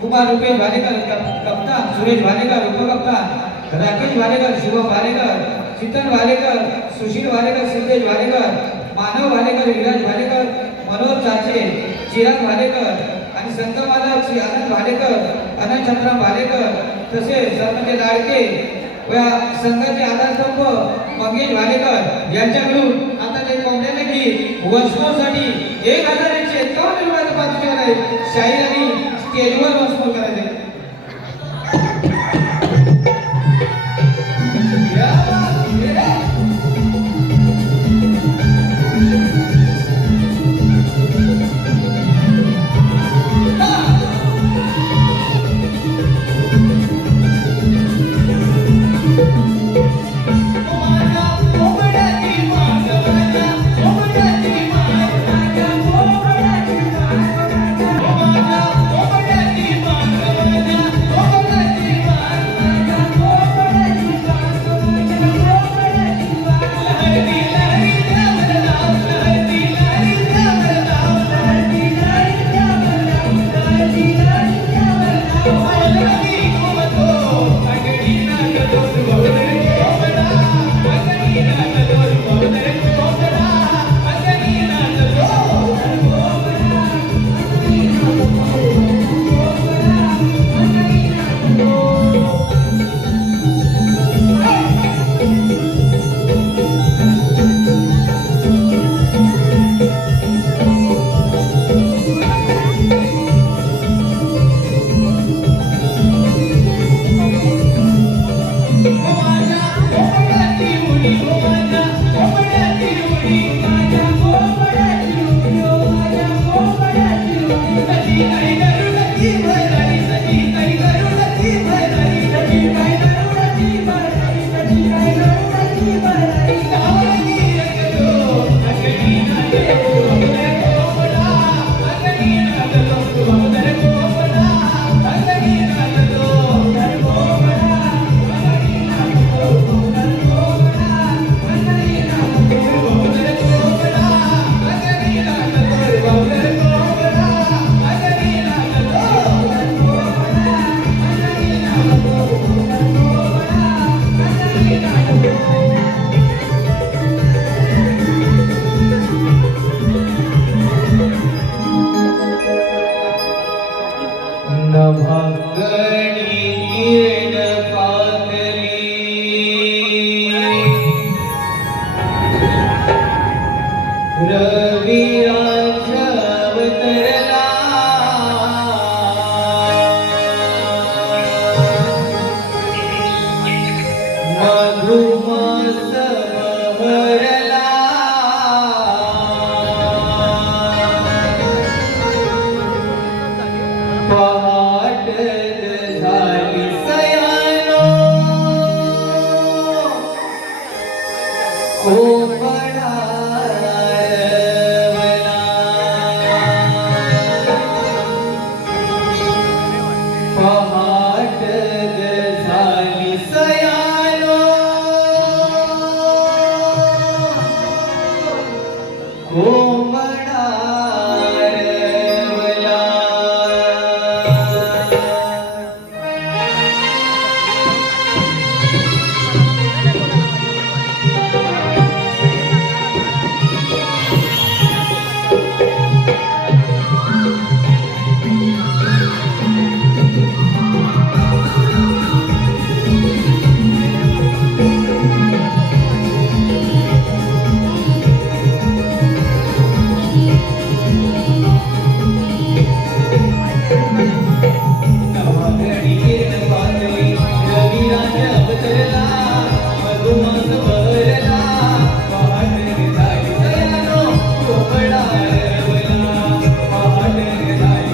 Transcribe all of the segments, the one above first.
कुमार रुपेश भालेकर, कप्तान सुरेश भालेकर, उपकप्तान राकेश भालेकर, शिवम भालेकर, शीतल भालेकर, सुशील भालेकर, सिद्धेश भालेकर, मानव भालेकर, विराज भालेकर, मनोज चाचे, चिराग भालेकर आणि संत मालक श्री आनंद भालेकर, अनंत छत्रम भालेकर तसेच सर्वांचे लाडके व संघाचे आधारस्तंभ मंगेश भालेकर यांच्याकडून आता ते पाहुण्याने की वसमोसाठी 1151 रुपयाचं पारितोषिक आहे. शाहीर आणि स्टेजवर वसमो करायचे. Oh, पहाट झाली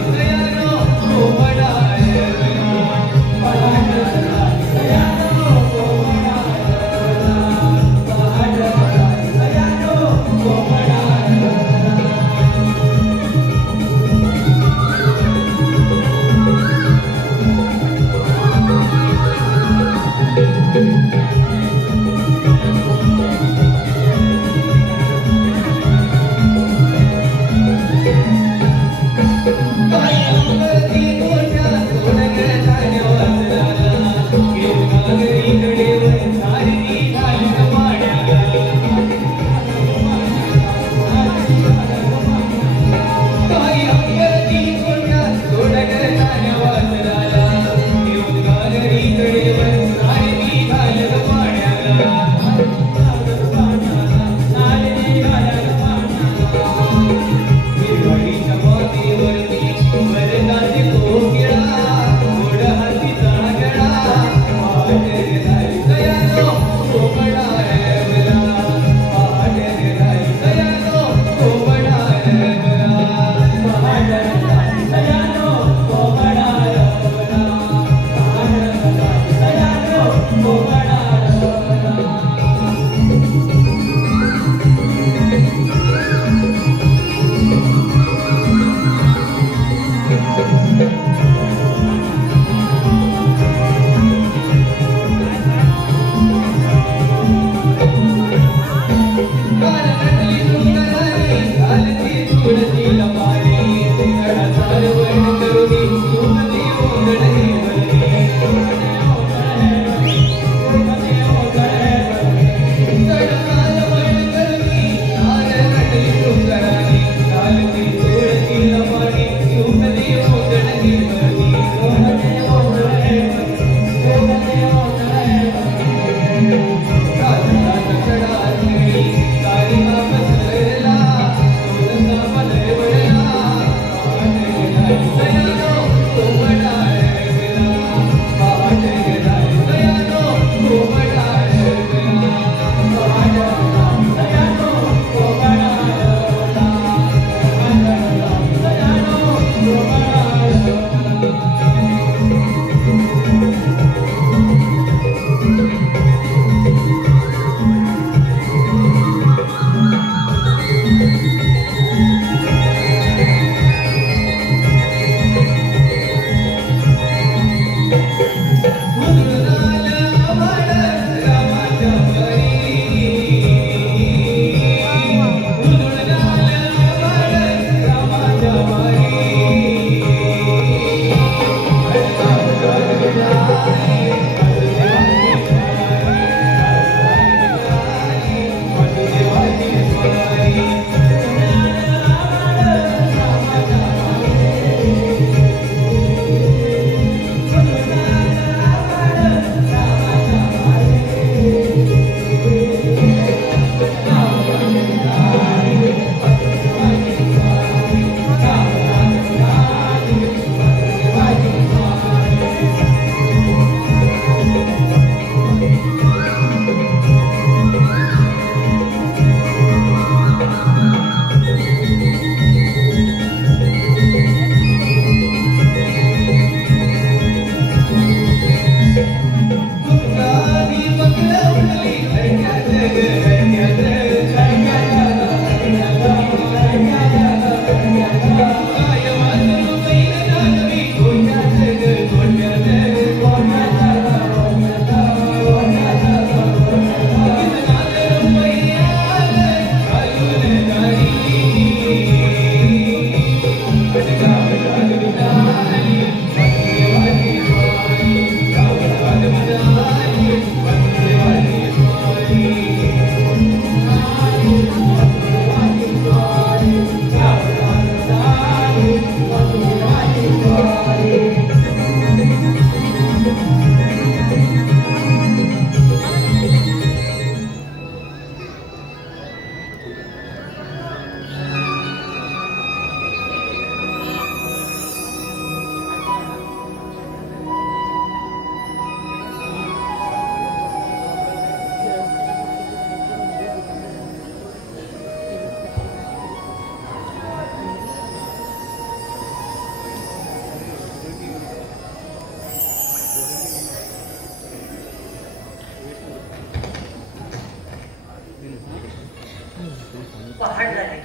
पहाट झाले.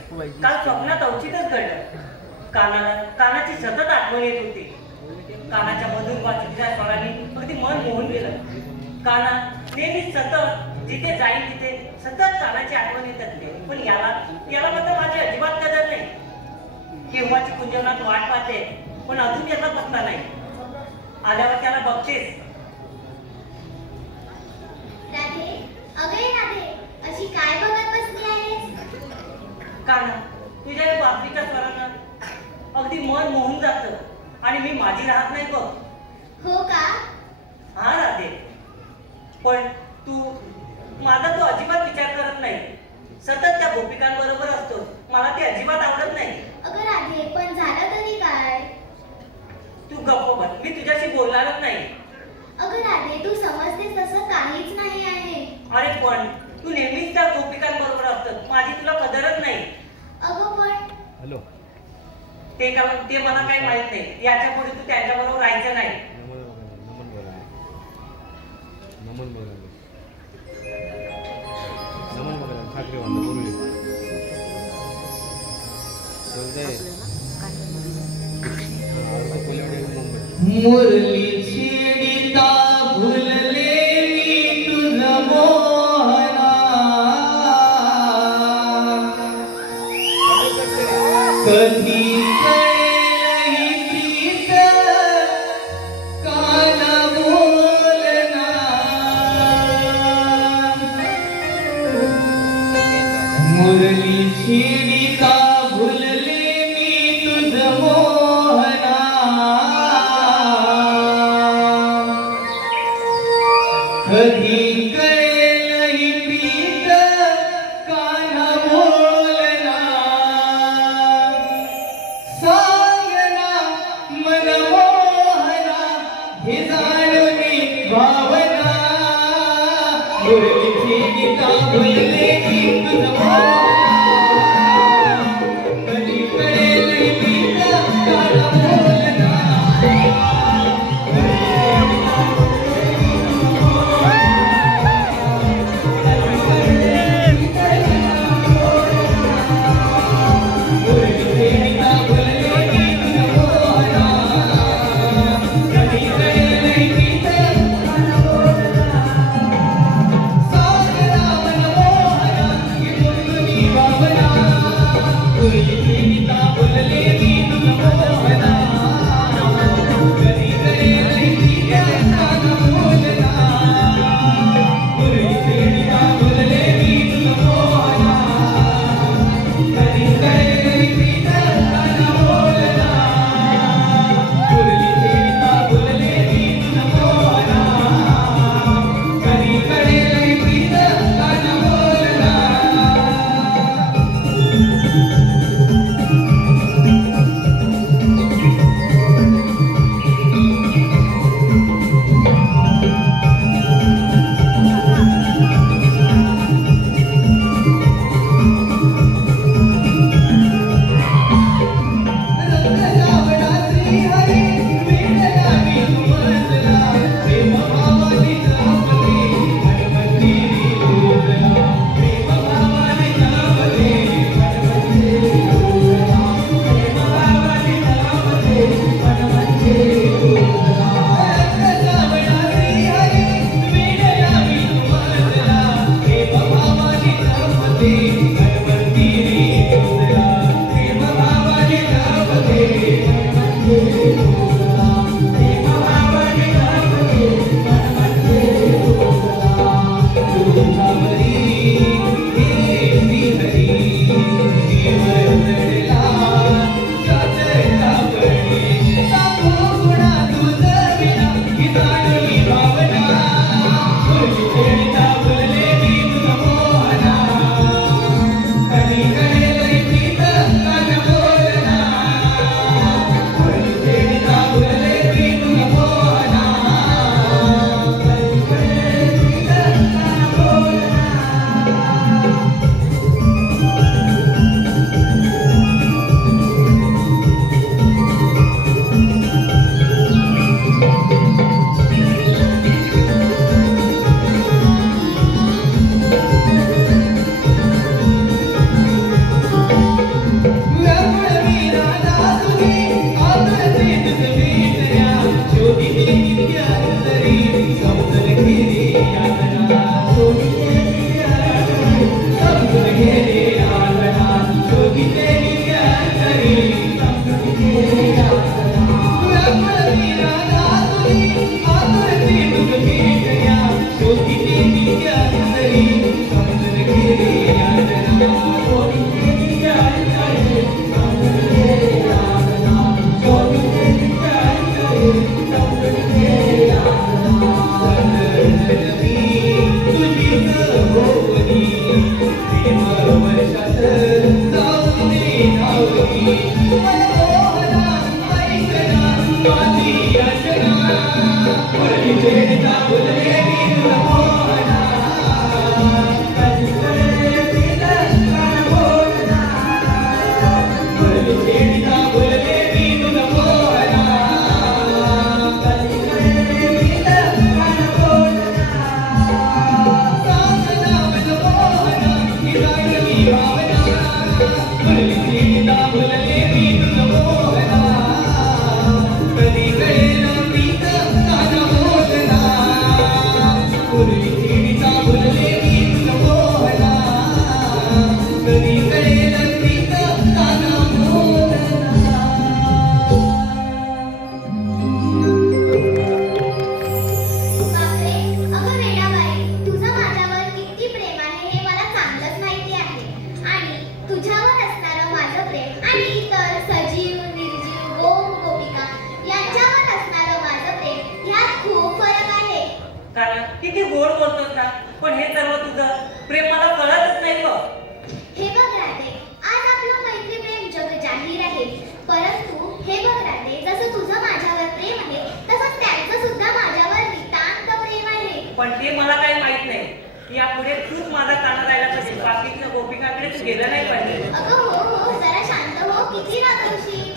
काल स्वप्नात अवचितच घडलं. कानाची सतत आठवण येत होती. कानाच्या मधुर वाचिकच्या स्वराने अगदी मन मोहून गेलं. काना नेहमी सतत जिथे जाईल तिथे सतत कानाची आठवण येत असते. पण याला मात्र माझी अजिबात कदर नाही. केव्हाची कुंजवनात वाट पाहते, पण अजून याचा पत्ता नाही. आल्यावर त्याला बघतेस. राधे, अगं राधे, अशी काय बघत बसली आहेस? काना तुझ्या बापीच्या स्वरानं अगदी मन मोहून जातं आणि मी माझी राहत नाही बघ. हो का? हा राधे, पण माझा तू अजिबात विचार करत नाही. सतत त्या गोपिकांबरोबर असतो. मला ते अजिबात आवडत नाही. अगं राधे, पण झालं तरी काय? तू गप्प बस, मी तुझ्याशी बोलणारच नाही. अगं राधे, तू समजतेस तसं काहीच नाही आहे. अरे पण तू नेहमीच त्या गोपिकांबरोबर असतं. माझी तुला कदरच नाही. अगं पण हॅलो, ते मला काही माहित नाही. याच्या पुढे तू त्यांच्याबरोबर राहायचं नाही. नमन बोला. नमन ठाकरे वाला बोलले मुंबई. मुरली छिडिता भुलले मी तुझ मोहना, कधी कळलंही प्रीत कान बोलना. मुरली छिडिता भुलले मी तुझ मोहना, कधी कळलंही प्रीत कान बोलना. सांगना मनमोहना हे जाणून भावना, मुरली छिडिता भुलले मी तुझ मोहना, कधी कळलंही प्रीत कान बोलना. Oh मुरली छेडिता फुलले विणून मोहना कलिकडे प्रीत कान बोलना मुरली छेडिता फुलले विणून मोहना कलिकडे प्रीत कान बोलना साजना मन मोहना निराळी भावना मुरली छेडिता फुलले विणून मोहना कधी कळेल प्रीत कान बोलना मुरली छेडिता फुलले विणून मोहना कधी कळेल प्रीत कान बोलना बापरे, अगं वेडाबाई, तुझं माझ्यावर किती प्रेम आहे हे मला चांगलंच माहिती आहे. आणि तुझ्यावर असणारं माझं प्रेम आणि इतर सजीव, निर्जीव, गोप, गोपिका यांच्यावर असणारं माझं प्रेम ह्यात खूप फरक आहे. कारण किती गोड बोलतोस ना, पण हे सर्व तुझं प्रेम मला कळतच नाही गं. हे बघ राधे, आज आपलं मैत्री प्रेम जग जाहीर आहे. परंतु हे बघ राधे, जसं तुझं माझ्यावर प्रेम आहे तसंच त्यांचं सुद्धा माझ्यावर नितांत प्रेम आहे. पण ते मला काही माहित नाही. यापुढे तूच माझा कान राहायला पाहिजे, बाकीच्या गोपिकाकडे तू गेलं नाही पाहिजे. अगं हो हो, जरा शांत हो, किती रागवशील.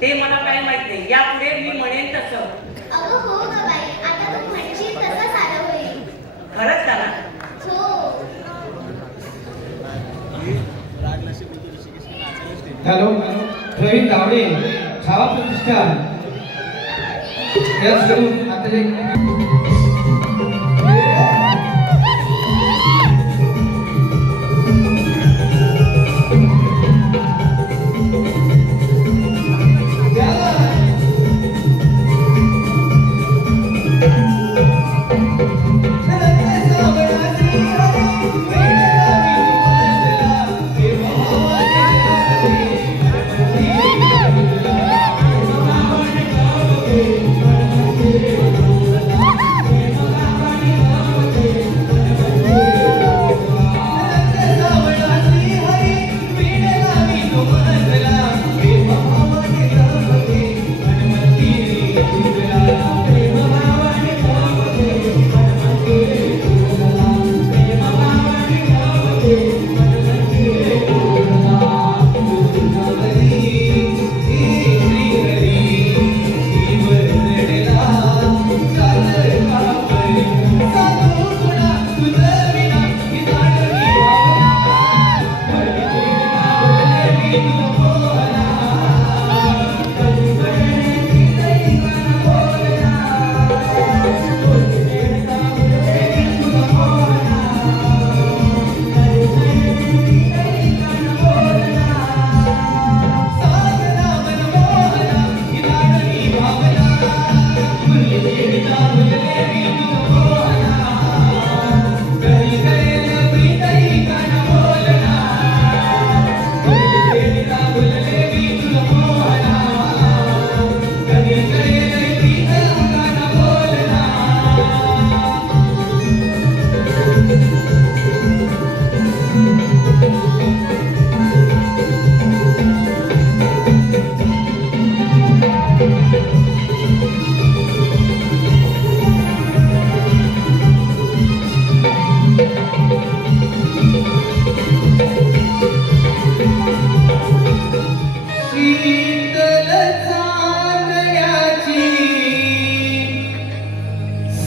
ते मला काही माहित नाही. यापुढे मी म्हणेन तसं. अगं हो ग बाई, आता तू म्हणशील तसं सारं होईल. खरंच का ना? हो. हॅलो प्रवीण गावडे छावा प्रतिष्ठान या करून आता एक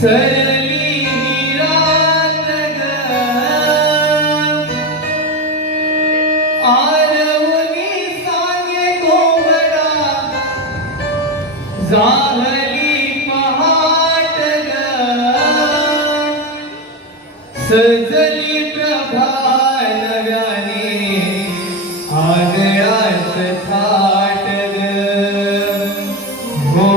सरली रात आरवनी सांगे कोंबडा जाहली पहाट सजली प्रभा नव्याने आगळ्यात थाट हो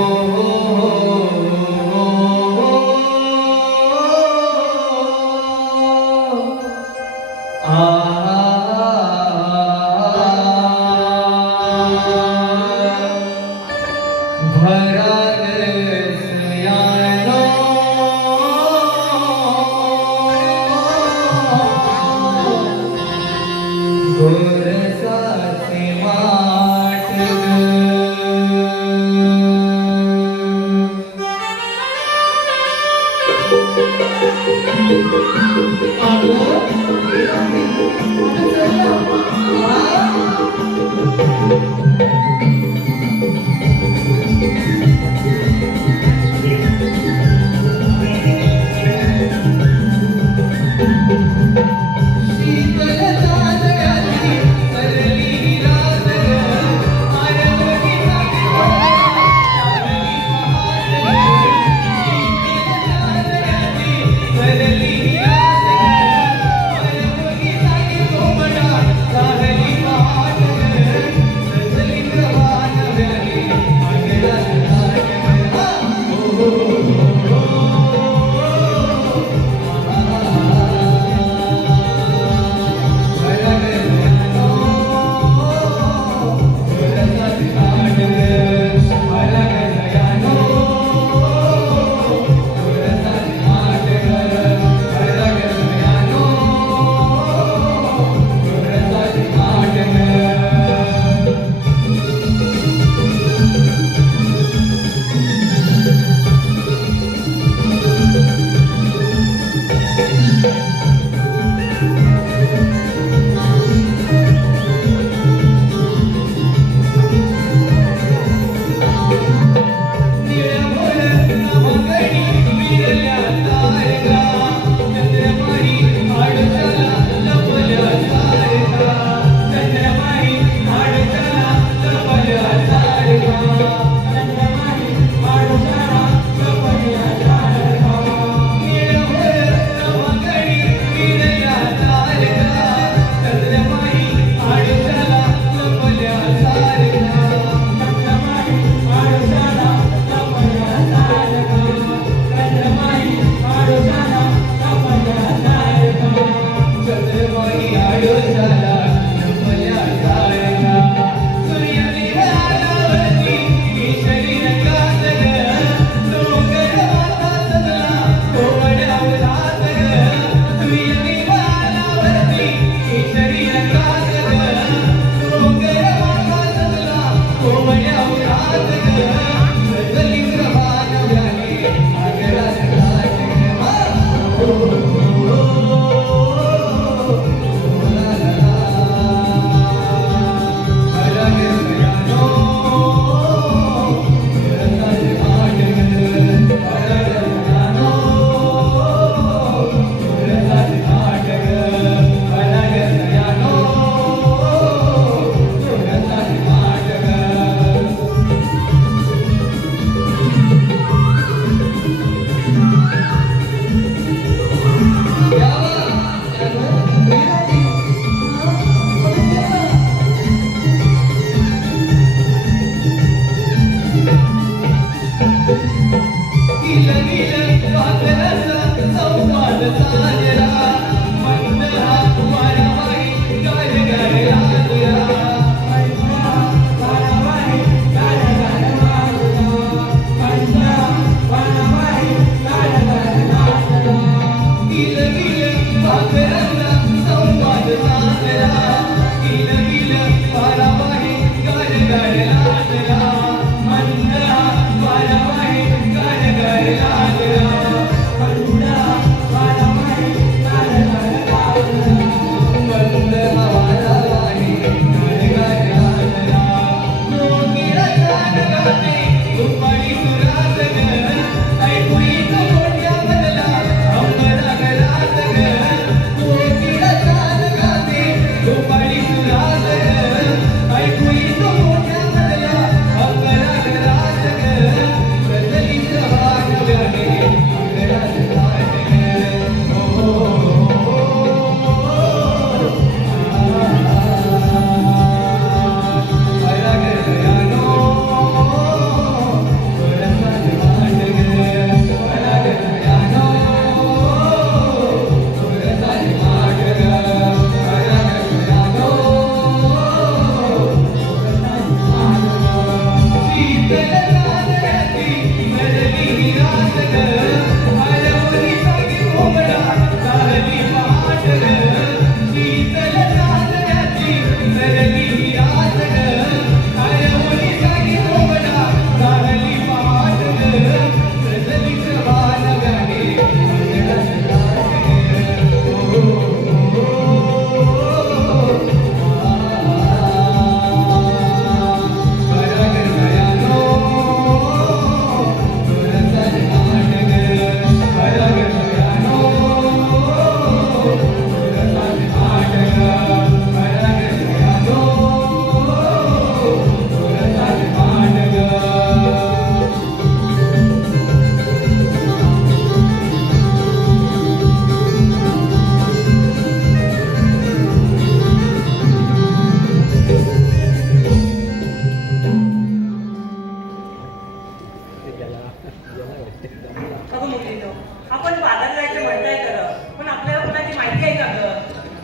अगं मुलीनो, आपण बाजारात जायचं म्हणताय खरं, पण आपल्याला कोणाची माहिती आहे का गं?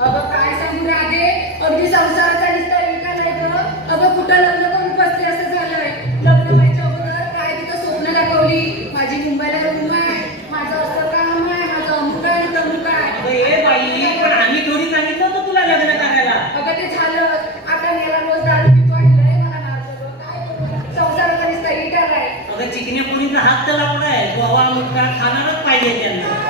अगं काय सांगू राधे, अगदी संसाराचा निस्तार विकायला आहे गं. अगं कुठं लग्न करून बसते असं झालंय. लग्न व्हायच्या अगोदर काय तिथं स्वप्न दाखवली, माझी मुंबईला रूम आहे, माझं असं काम आहे, माझं अमुक आहे आणि तमुक आहे. अगं ए बाई, पण आम्ही थोडी सांगितलं होतं तुला लग्न करायला. अगं ते झालं, आता मेला रोज दारू पितो आणि लय मला मारतो गं. काय करू, संसाराचा निस्तार विकायला आहे. अगं चिकन्या पोरींचा हात तर लावला आहे, गोवा मुटका खाणारच पाहिजे त्यांना.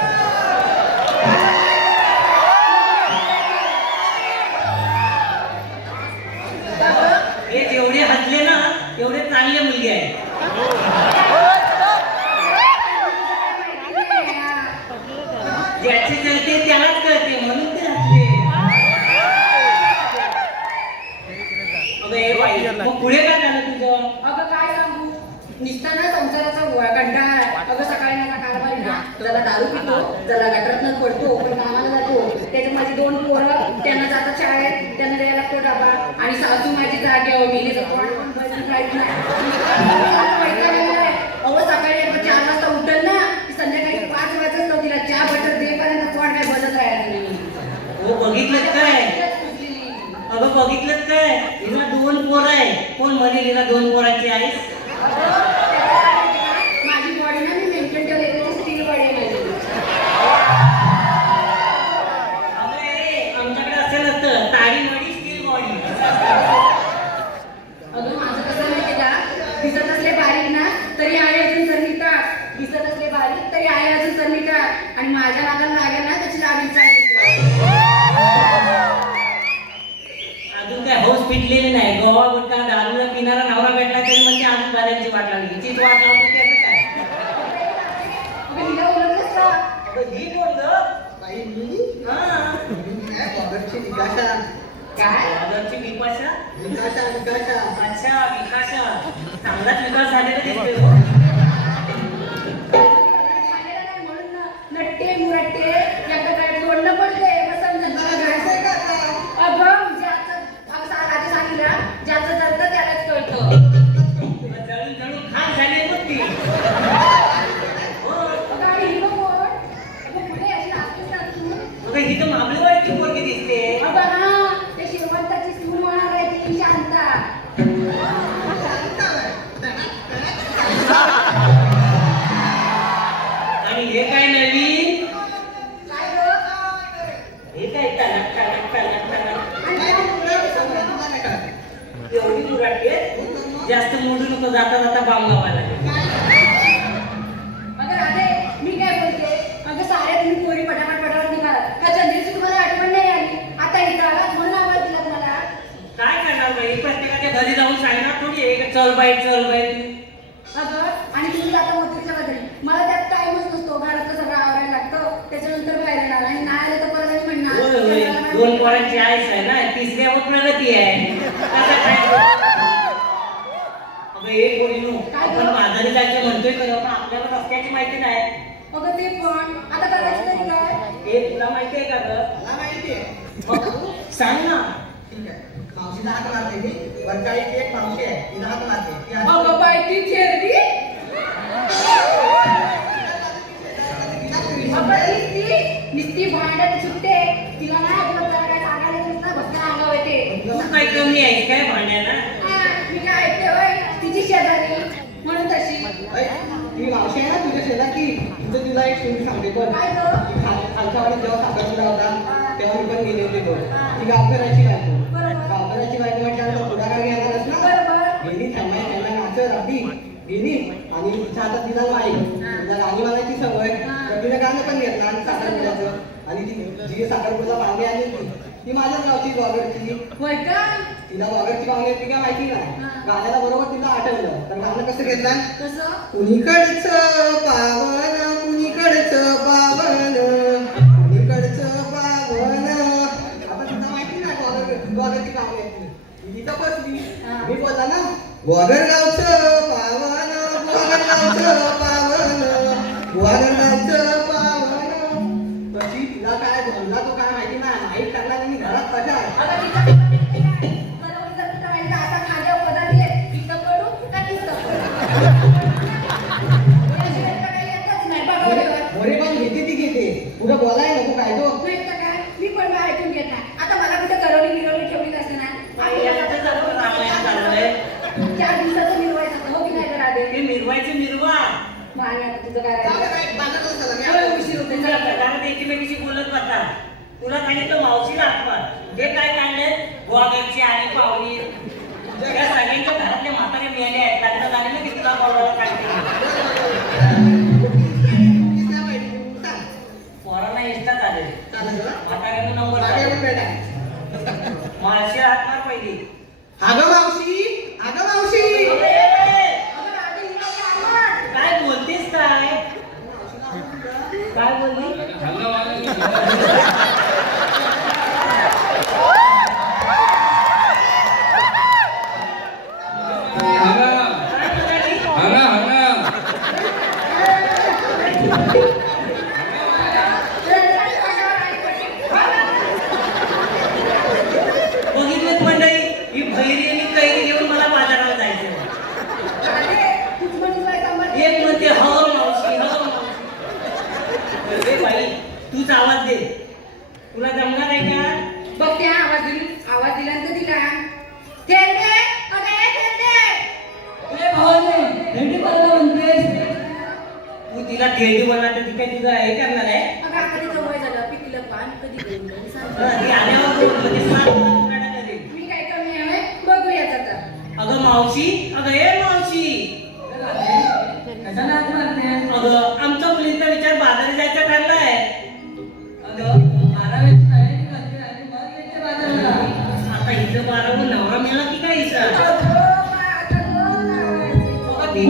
हे जेवढे हसले ना तेवढे चांगले मुलगी आहे. ज्याचे कळते त्यालाच कळते म्हणून ते हसले. अगं ए बाई, मग पुढे काय झालं तुझं? अगं काय सांगू, निसताना संसाराचा कंटाळा आहे. अगं सकाळी माझा कारभार आहे ना, जरा दारू पितो, जरा गटरातनं पडतो, पण कामाला जातो. त्याच्यात माझी 2 पोरं, त्यांना जातात शाळेत, त्यांना द्यायला लागतो डबा. आणि सासू माझी जागेवर गेली तर कोण पण बस काहीच नाही. अहो सकाळी एकदा 4 वाजता उठल ना, की संध्याकाळी 5 वाजता तिला चहा बटर देईपर्यंत कोण काय बसत राहायला नाही. हो बघितलं काय? अगं बघितलं काय? हिला 2 पोरं आहे. कोण म्हणेल हिला 2 पोराची आहेस? माझी बॉडी ना मी मेंटेन ठेवलेली स्टील बॉडी आहे माझी. अगं ए, आमच्याकडे असं नसतं, तारी बॉडी स्टील बॉडी. अगं माझं कसं माहिती का, दिसत असले बारीक ना तरी आहे अजून सरणी टाक, दिसत असले बारीक तरी आहे अजून सरणी टाक. आणि माझ्या नादाला लागेल ना त्याची लावीन चालली. अजून काय हौस पिटलेली नाही. गोवा गुटखा दारूला पिणारा नवरा भेटला तरी म्हणजे अजून बाऱ्यांची वाट लागली. तीच वाट लावतो त्याचं काय? अगं हिला ओळखलंस का? अगं ही कोण गं? बाई मी हां. ऑर्डरची विकासा काय? दादरची बिपाशा? विकासा विकासा अच्छा विकाशा. चांगलाच विकास झालेला दिसतोय हो. झालेलं नाही म्हणून ना नट्टे मुरट्टे याकडे काय जोडणं पडते मग समजत मला घ्यायचंय का आता? अगं ज्याचं आधी सांगितलं, ज्याचं जळतं त्यालाच कळतं. जळून जळून खाक झाली मग ती. हो. अगं आणि ही बघ कोण? अगं पुढे अशी नाचतेस ना तू? अगं ही तर मामलेवाडीची पोरगी दिसते. अगं हा, ते श्रीमंताची सून होणार आहे ती शांता. आणि हे काय नवीन? काय गं? हे काय टणक टणक टणक टणक. आणि काय? एवढी दुराटे जास्त मोडू नको, जाता जाता बांगावाला. अगं राधे, मी काय बोलते, अगं साऱ्या तुम्ही पोरी पटापट पटापट निघाला का चंद्रीची तुम्हाला आठवण नाही आली? आता इथं आलात म्हणून आवाज दिला तुम्हाला. काय करणार बाई, प्रत्येकाच्या घरी जाऊन सांगणार थोडी आहे का चल बाई तू. अगं आणि तुम्ही जाता मोत्रीच्या बदली, मला त्यात टाइमच नसतो. घरातलं सगळं आवरायला लागतं, त्याच्यानंतर बाहेर येणार आणि नाही आलं तर परत आणि होय होय, म्हणणार 2 पोरांची आईस आहे ना, तिसऱ्यावर प्रगती आहे. कसं काय? अगं एक बोलीनो, आपण बाजारी जायचं म्हणतोय खरं, पण आपल्याला रस्त्याची माहिती नाही. अगं ते पण आता करायचं तरी काय? हे तुला माहिती आहे का गं? मला माहिती आहे. मग सांग ना. ठीक आहे, मावशीला हात मारते मी. वरकाळीची एक मावशी आहे, तिला हात मारते. ती हात- अगं बाई ती थेरडी, अगं ती नुसती भांडत सुटते, तिला नाही आपलं काय सांगायला नुसतं भक्कन अंगावर येते. तू काय कमी आहेस काय भांड्याला? मी काय ऐकते होय, तिची शेजारी म्हणून तशी. ऐ, ती मावशी आहे ना तुझ्या शेजारची, तिचं तुला एक स्टोरी सांगते बघ. काय गं? ती खालच्या वाडीत जेव्हा साखरपुडा होता तेव्हा मी पण गेले होते तो. ती गावकऱ्याची बायको. बरोबर. गावकऱ्याची बायको म्हटल्यावर पुढाकार घेणारच ना. बरोबर. गेली थांबायला नाचत राहती गेली आणि तिच्या हातात दिला माईक. तिला गाणी म्हणायची सवय, तर तिने गाणं पण घेतलं आणि साखरपुड्याचं. आणि ती जी साखरपुड्याला पाहुणे आली होती ती माझ्याच गावची वागरची. होय का? तिला वागरची पाहुणे येते काय माहिती नाही. गाण्याला बरोबर तिला आठवलं, तर गाणं कसं घेतलं? कसं? कुणीकडचं पावन कुणीकडचं पावन कुणीकडचं पावन. आता तुला माहिती नाही वागरची पाहुणे येते, ती तिथं बसली. मी बोलला ना वागरगावचं पावन वागरगावचं पावन वागरगावचं पावन. तशी तिला काय बोलला तो काय माहिती नाही. माहीत टाकला त्यांनी घरात पडला. अगं तिचं पण माहिती काय? बरोबर जर कुठं राहिलं तर आता खांद्यावर पदार्थ आहे, इथं पडू का तिथं पडू? याशिवाय तर काही येत दोघांची निर्वाण. मग आणि आता तुझं काय जाऊ दे राहिलं? बाई, बाजारात चला, मी एवढं आलो. उशीर होते तुला घरात एकमेकीशी बोलत बसता. तुला सांगितलं मावशीला आठवण. हे काय काढले गोवागरची आणि पाहुणी त्या सगळ्यांच्या घरातले म्हातारे मेले आहेत. लग्न झाले ना की तुला बोलायला सांगते. दिसला बाई, चाल. पोरांना इष्टात आले. चालेल का? म्हाताऱ्यानं नंबर मागे येऊन दिला. भेटा. माळशी हात मार पहिली. अगं मावशी, अगं मावशी. काय बोलतेस काय? काय बोलली? काय म्हणाली? बघितलेत मंडळी, ही भैरी आणि कैरी घेऊन मला बाजाराला जायचं. एक म्हणते हो मावशी, हो मावशी. अरे बाई, तूच आवाज दे. तुला जमणार आहे का? बघ त्या आवाज दिल्यानंतर दिला थेंडे अगं ए थेंडे तू तिला खेळडी म्हणणार तर ती काय तुझं हे करणार आहे? अगं आता तिचं वय झालं पिकलं पान कधी घेऊन जाईल सांग. ती आल्यावर बोल, म्हणजे सात दिवस रडायला लागेल. मी काय कमी आहे बघूयाच आता. अगं मावशी, अगं ए मावशी. अगं आमचा मुलींचा विचार बाजारात जायचा ठरलाय. आता इथं बारावं नवरा मिळाला की काय हिचा? अगं ती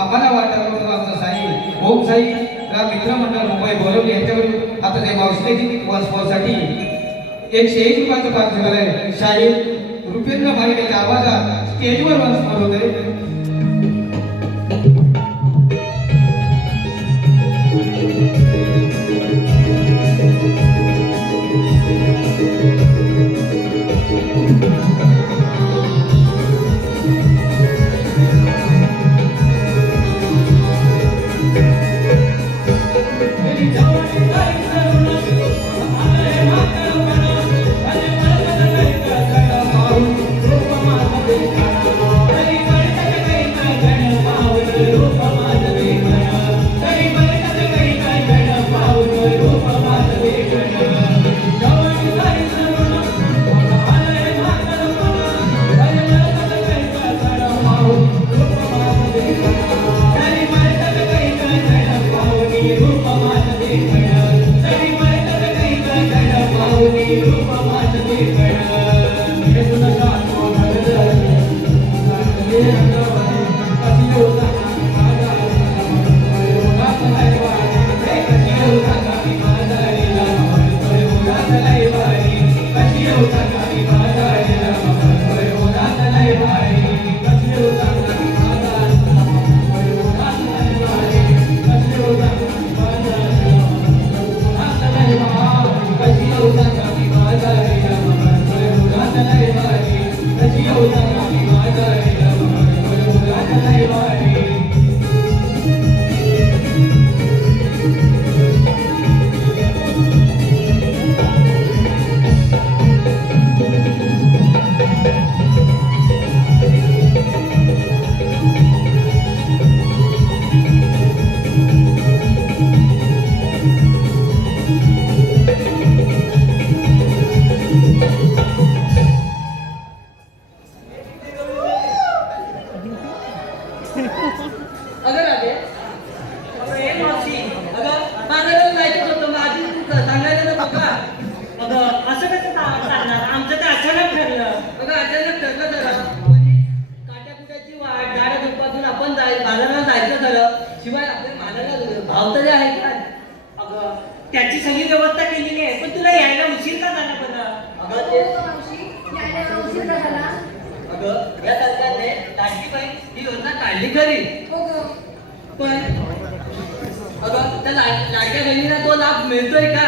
आम्हाला वाटतं आमचा साई ओम साई मित्रमंडळ मुंबई बोलवली यांच्याकडून आता ते मावशीची साठी 101 रुपयाचं पारितोषिक आहे. शाहीर रुपेंद्र मालिकेच्या आवाजात स्टेजवर वंशमान होते. अगं राधे, हे मावशी, अगं माझं रोज जायचं होतं, मग आधी तू सांगायला नको का? अगं असं कसं चालणार? आमचं तर अचानक ठरलं. अगं अचानक ठरलं जरा काट्याकुट्याची वाट झाडा झुडपातून आपण बाजाराला जायचं ठरलं. शिवाय आपल्या मालाला भाव तरी आहे का? अगं त्याची सगळी व्यवस्था केलेली आहे, पण तुला यायला उशीर का झाला बरं? अगं ते मावशी यायला उशीर का झाला? अगं या सरकारने लाडकी बहीण ही योजना काढली खरी, हो गं. पण अगं त्या लाडक्या बहिणीला तो लाभ मिळतोय का?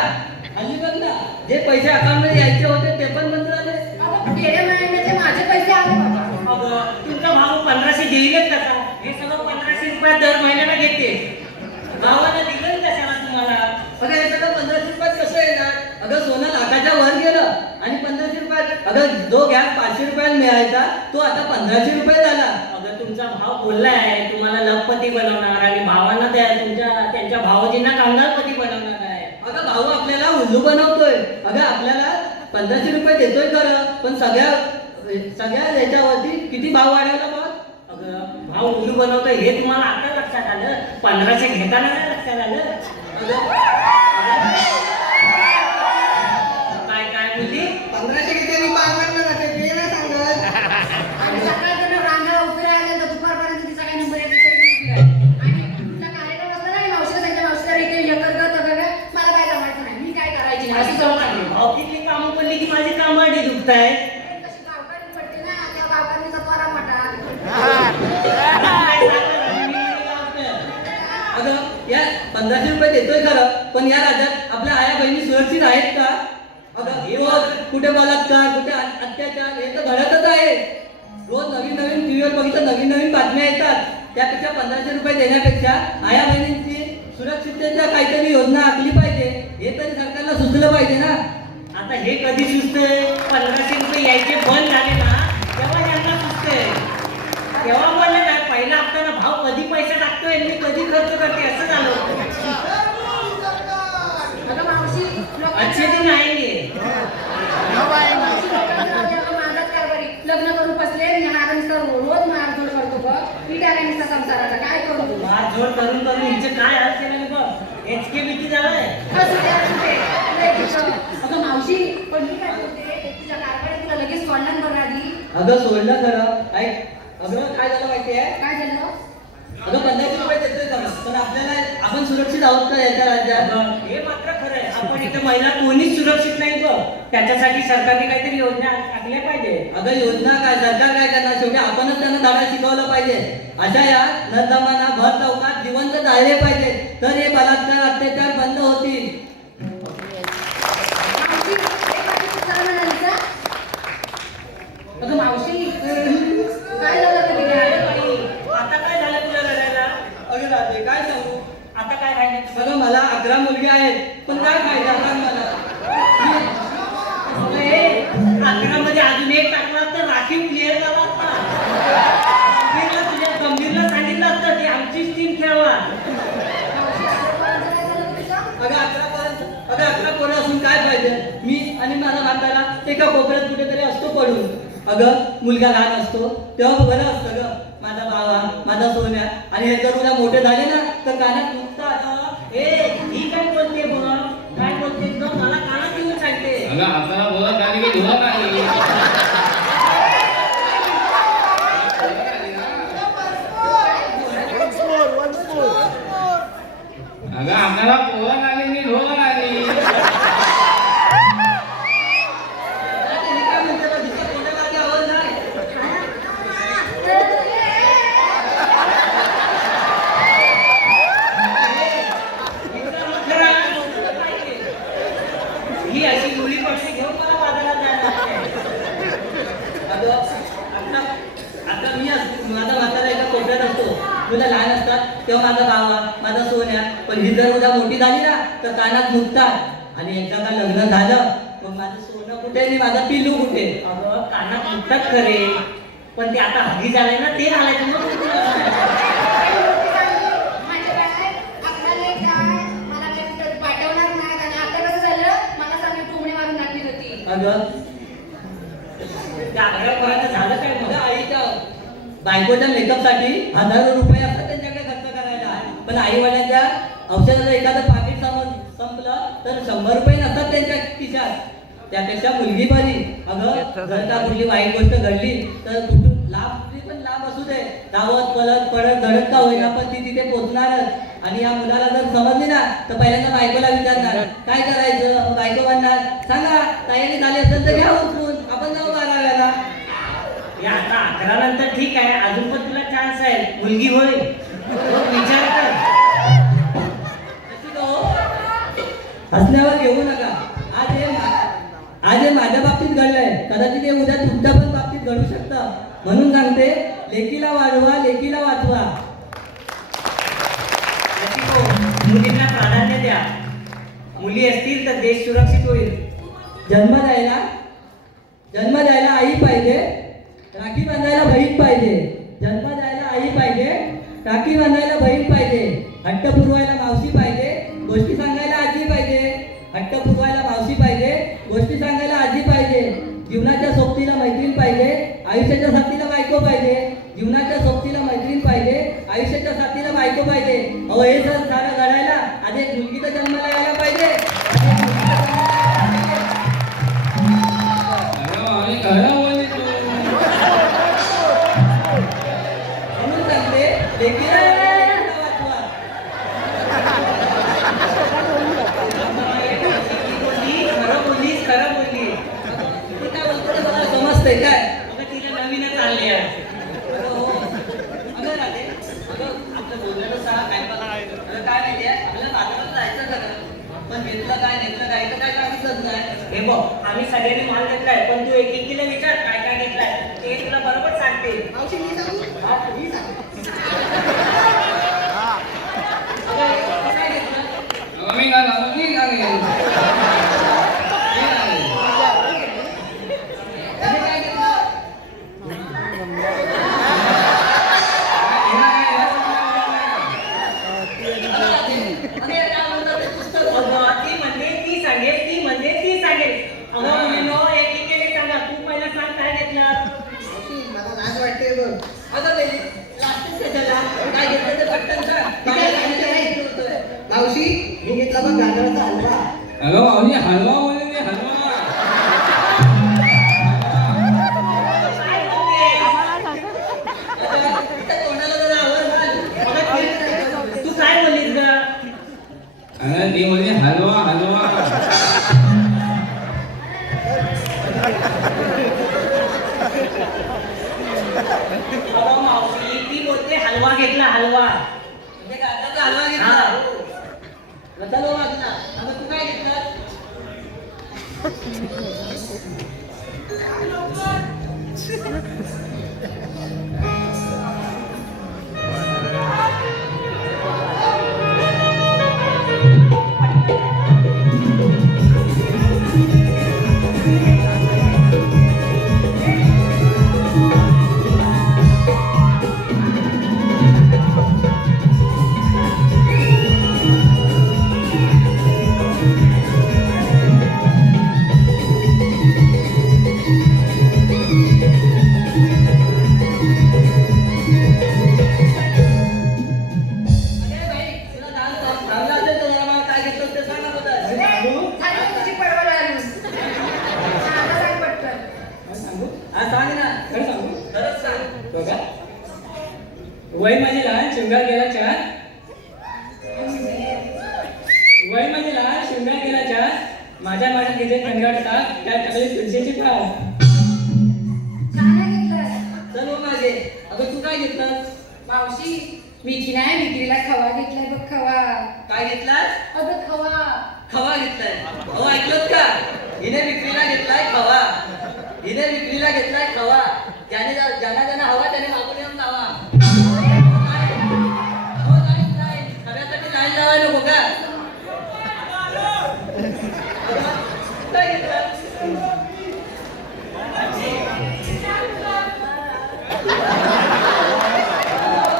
हल्ली बघ ना, जे पैसे अकाउंटमध्ये यायचे होते ते पण बंद झाले. अगं गेल्या महिन्याचे माझे पैसे आले बाबा. अगं तुमचा भाऊ 1500 देईलच कसा? हे सगळं 1500 रुपये दर महिन्याला घेते. भावाला दिलं कशाला तुम्हाला? अगं हे सगळं 1500 रुपयात कसं येणार? अगं सोनं लाखाच्या वर गेलं आणि 1500 रुपयात, अगं जो गॅस 500 रुपयाला मिळायचा तो आता 1500 रुपये झाला. अगं तुमचा भाव बोललाय तुम्हाला लखपती बनवणार आणि भावांना त्यांच्या भावजींना कामगारपती बनवणार आहे. अगं भाऊ आपल्याला उल्लू बनवतोय. अगं आपल्याला 1500 रुपये देतोय खरं, पण सगळ्या याच्यावरती किती भाव वाढवला बघ. अगं भाव उल्लू बनवतोय हे तुम्हाला आता लक्षात आलं? 1500 घेताना नाही लक्षात आलं? काय बोलली? 1500 किती आणि 500 जाते ते नाही सांगत. आणि सकाळचं रांगा उभी राहिल्या तर दुपारपर्यंत तिचा काही नंबर येतो तरी आणि तुला कार्यक्रम असला ना मावशीला सांगितलं मावशीला इथे हे कर गं, तर गं, मला काय जमायचं नाही, मी काय करायची नाही अशी जवळ लागली. भावकीतली कामं पडली की माझी कामाडी दुखताय. कशी गावकरी पडते ना त्या गावकरीचा त्वरा मोठा. अगं या 1500 रुपये देतोय खरं, पण या राज्यात आपल्या आया बहिणी सुरक्षित आहेत का? अगं रोज कुठे बलात्कार, कुठे अत्याचार हे तर घडतच आहे. रोज नवीन टीव्हीवर बघितलं नवीन बातम्या येतात. त्यापेक्षा 1500 रुपये देण्यापेक्षा आया बहिणींची सुरक्षिततेच्या काहीतरी योजना आखली पाहिजे. हे तरी सरकारला सुचलं पाहिजे ना. आता हे कधी सुचतंय? 1500 रुपये यायचे बंद झाले ना तेव्हा यांना सुचतंय. तेव्हा म्हणलं काय पहिला आपल्याला भाव कधी पैसे टाकतोय मी कधी खर्च करते असं झालं होतं. अगं मावशी अच्छे दिन आएंगे. माझाच कारभारी लग्न करून बसले रोज मारझोड करतो बघ. मी त्याला नुसता संसाराचा काय करू तू? मारझोड करून हिचे काय हाल केलं बघ. HK भीती झालाय. अगं मावशी पण मी काय बोलते तुझ्या कारभारी तुला लगेच सोडलं बरं आधी. अगं सोडलं खरं. ऐक अगं काय झालं माहितीये? काय झालं? अगं 1500 रुपये देतोय खरं, पण आपण सुरक्षित आहोत का याच्या राज्यात? हे मात्र खरं आहे. पण इथं महिला कोणीच सुरक्षित नाही बघ. त्याच्यासाठी सरकारने काहीतरी योजना आखल्या पाहिजे. अगं योजना काय, सरकार काय करणार? शेवटी आपणच त्यांना धडा शिकवला पाहिजे. अशा या नरदमांना भर चौकात जिवंत जाळले पाहिजे, तर हे बलात्कार अत्याचार बंद होतील. मावशी, हे पाठीचं काय म्हणालीसा? अगं मावशी, काय झालं ग तिला? अरे बाई, आता काय झालं तुला रडायला? अगं राधे, काय सांगू? आता काय राहिलं? बघा मला 11 मुलगी आहेत, पण काय फायदा सांग मला. अरे, 11 मध्ये अजून एक टाकला तर राखीव प्लेअर झाला असता. गंभीरला सांगितलं असतं की आमचीच टीम खेळवा. अगं 11 पोरं असून काय पाहिजे? मी आणि माझा म्हातारा एका कोपऱ्यात कुठेतरी असतो पडून. अगं मुलगा लहान असतो तेव्हा बरं असतं ग. माझा बाबा, माझा सोन्या, आणि हे जर उद्या मोठे झाले ना तर कानात नुकतात. ए, ही काय बोलते बघ? काय बोलते ग? मला कानात येऊन सांगते. अगं आता बोलत आली की धुवत आली. अगं आम्हाला पोहत आली मी धुवत आली. काय म्हणते बा, तिच्या तोंडामागे आवाज नाही. ही अशी मुली पक्षी घेऊन मला बाजारात जायला अगं आता मी माझा म्हातारा एका कोपऱ्यात असतो. मुलं लहान असतात तेव्हा माझा बाबा, माझा सोन्या, पण ही जर उद्या मोठी झाली ना तर कानात नुकतात. आणि एकदा का लग्न झालं मग माझं सोनं कुठे आणि माझा पिल्लू कुठे? अगं कानात मुठतात खरे, पण ते आता हल्ली झालंय ना ते घालायचं. मग तुला माझ्या काय आपल्याला काय मला काय कुठं पाठवणार नाही. आणि आता कसं झालं, मला सांगितलं टोमणे मारून टाकली होती. अगं त्या 11 पोरांचं झालं काय मग? माझ्या आईच्या बायकोच्या मेकअपसाठी हजारो रुपये असतात त्यांच्याकडे खर्च करायला, पण आई वडिलांच्या औषधाचं एखादं पाकिट संपलं तर 100 रुपये नसतात त्यांच्या खिशात. त्यापेक्षा मुलगी बरी. अगं जर का कुठली वाईट गोष्ट घडली तर कुठून पण लांब असू दे, धावत पळत पडत धडक का होईना पण ती तिथे पोहोचणारच. आणि या मुलाला जर समजली ना तर पहिल्यांदा बायकोला विचारणार काय करायचं. बायको म्हणणार सांगा, तयारी झाली असेल तर घ्या उचलून, आपण जाऊ 12व्याला. हे आता 11 नंतर ठीक आहे, अजून पण तुला चान्स आहे, मुलगी होईल. मग विचार कर. हसण्यावर घेऊ नका. आज हे माझ्या बाबतीत घडलंय, कदाचित हे उद्या तुमच्या पण बाबतीत घडू शकतं. म्हणून सांगते, लेकीला वाढवा, लेकीला वाचवा. रसिको, मुलींना प्राधान्य द्या. मुली असतील तर देश सुरक्षित होईल. जन्म द्यायला आई पाहिजे, राखी बांधायला बहीण पाहिजे. जन्म द्यायला आई पाहिजे, राखी बांधायला बहीण पाहिजे. हट्ट पुरवायला मावशी पाहिजे, गोष्टी सांगायला आजी पाहिजे. हट्ट पुरवायला मावशी पाहिजे, गोष्टी सांगायला आजी पाहिजे. जीवनाच्या सोबतीला मैत्रीण पाहिजे, आयुष्याच्या साथीला बायको पाहिजे. जीवनाच्या सोबतीला मैत्रीण पाहिजे, आयुष्याच्या साथीला बायको पाहिजे. अहो हे जर सारं घडायला आधी एक मुलगी तर जन्माला यायला पाहिजे. अगं आम्ही खरं बोलली तू. म्हणून सांगते, लेकीला वाचवा. खरं बोलली. तू काय बोलतो ते मला समजतंय काय? अगं तिला नवीनच आणले आहे. अगं राधे, आपलं बोलण्याचं सहा काय काय माहितीये, आपल्याला बाजारात जायचं खरं, पण घेतलं काय तर काय सांगितलंच नाही. हे बघ, आम्ही सगळ्यांनी माल घेतलाय, पण तू एकेकीला विचार काय काय घेतलाय ते तुला बरोबर सांगते. मावशी मी सांगू? हा, मी सांगू. अगं, काय घेतलं? अगं मी काय झालं मी काय केलं? ती सांगेल. अगं मुलीनो, एकेकीने सांगा. तू पहिला सांग काय घेतलं. मला लाज वाटते बघ. अगं बेली, लाजतेस कशाला? काय घेतलं ते पटकन सांग. मला सांगितलं नाही होतोय. मावशी मी घेतला बघ गाजराचा हलवा. अगं मावशी हलवा बोलली मी, हलवा. काय बोलतेस? त्या तोंडाला जरा आवाज घाल. तू काय बोललीस ग? अगं ती बोलली हलवा हलवा. हलवा घेतला हलवा म्हणजे गाजराचा हलवा घेतला हा. कसा लो वाजला अगं तू काय घेतलं अरे भाई तुला नाम थांबला असेल तर जरा मला काय घेतलं ते सांग अगोदर झाली तुझी पळवळ आली. आता सांग पटकन. हा सांग ना खरं सांगू खरंच सांग बघा वय माझी लहान शृंगार गेला चार वय माझी लहान शृंगार गेला चार माझ्या मानात घेते खंडाट टाक त्या टाकली तुळशीची पाव चहा घेतलं. चल हो मागे अगं तू काय घेतलं मावशी विकी नाही विक्रीला खवा घेतलाय बघ खवा. काय घेतलास अगं खवा. खवा घेतलाय अहो ऐकलत का हिने विक्रीला घेतलाय खवा हिने विक्रीला घेतलाय खवा ज्याला ज्याला हवा त्याने मागून येऊन लावा अहो, नाही. खव्यासाठी लाईन लावायला नको का काय घेतलं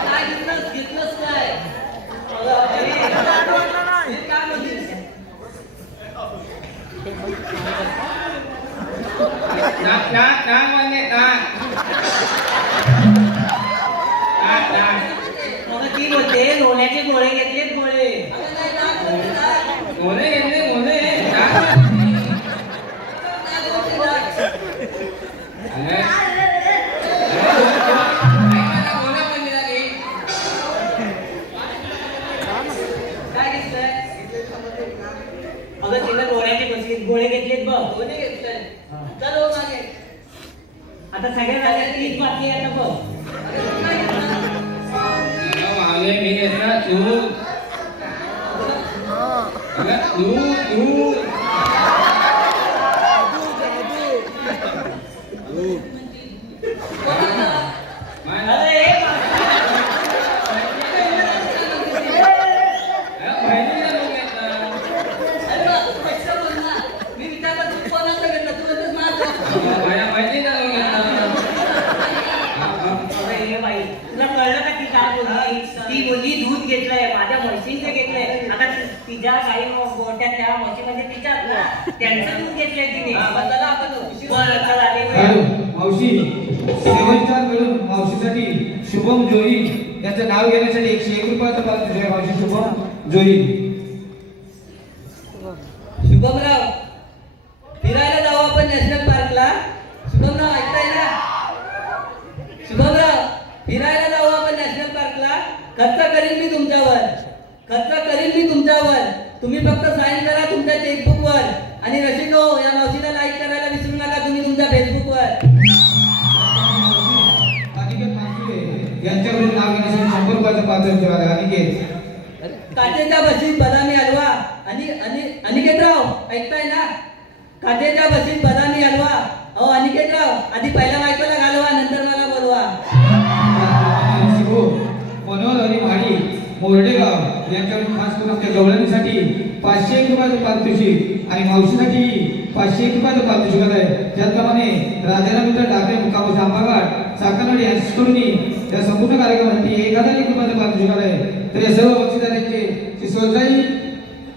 काय घेतलंस काय हे काय म्हणतेस? नाक म्हणजे नाक मग ती बोलते लोण्याचे गोळे घेतलेत गोळे अगं नाही, नाक म्हणते नाक. मोले घेतले मोले नाक काय घेतलंय अगं तिला गोळ्याचे गोळे घेतलेत बघ कोणी घेतलंय चल हो मागे आता सगळ्या झाल्या तीच बाकी आहे आता बघ अगं तू काय घेतलं मागे मी घेतला दूध दूध कोणाला अरे हे बघ. बहिणीला दूध घेतला अरे बा, पैसा बोल ना. मी विचारलं तू कोणाचं घेतलं तू म्हणतेस माझं माझ्या बहिणीला दूध अरे हे बाई तुला कळलं का ती काय बोलली ती बोलली दूध घेतलंय माझ्या म्हशींचं घेतलंय आता तिच्या काही गोट्या त्या म्हशीमध्ये तिच्या त्यांचं दूध घेतलंय तिने हा, मग चला आपण उशीर बरं चल आले हॅलो मावशी सेवन मिळून मावशीसाठी शुभम जोई याचं नाव घेण्यासाठी 101 रुपयाचा पात्र तुझ्या मावशी शुभम जोई. शुभमराव फिरायला जाऊ आपण नॅशनल पार्कला शुभमराव ऐकताय ना शुभमराव फिरायला जाऊ आपण नॅशनल पार्कला खर्च करीन मी तुमच्यावर तुम्ही फक्त साईन करा तुमच्या चेकबुकवर आणि रशीदो या मावशीला लाईक करायला विसरू नका तुम्ही तुमच्या फेसबुकवर अनिकेत मानसुरे यांच्याकडून नाव घेण्यासाठी 100 रुपयाचं पात्र ठेवा. अनिकेत काचेच्या बशीत बदामी हलवा अनिकेतराव ऐकताय ना काचेच्या बशीत बदामी हलवा अहो अनिकेतराव आधी पहिल्या बायकोला घालवा नंतर मला बोलवा शिवो मनोहर आणि माडी मोर्डेगाव यांच्याकडून खास करून आपल्या गवळणीसाठी 501 रुपयाचं पारितोषिक आणि मावशीसाठी 501 रुपयाचं पारितोषिक आहे. त्याचप्रमाणे राजाराम मित्र ठाकरे मुक्काम जांभाघाट साखरवाडी यांच्याकडून या संपूर्ण कार्यक्रमासाठी 1001 रुपयाचं पारितोषिक आहे. तर या सर्व बक्षिसांचे श्री सोलजाई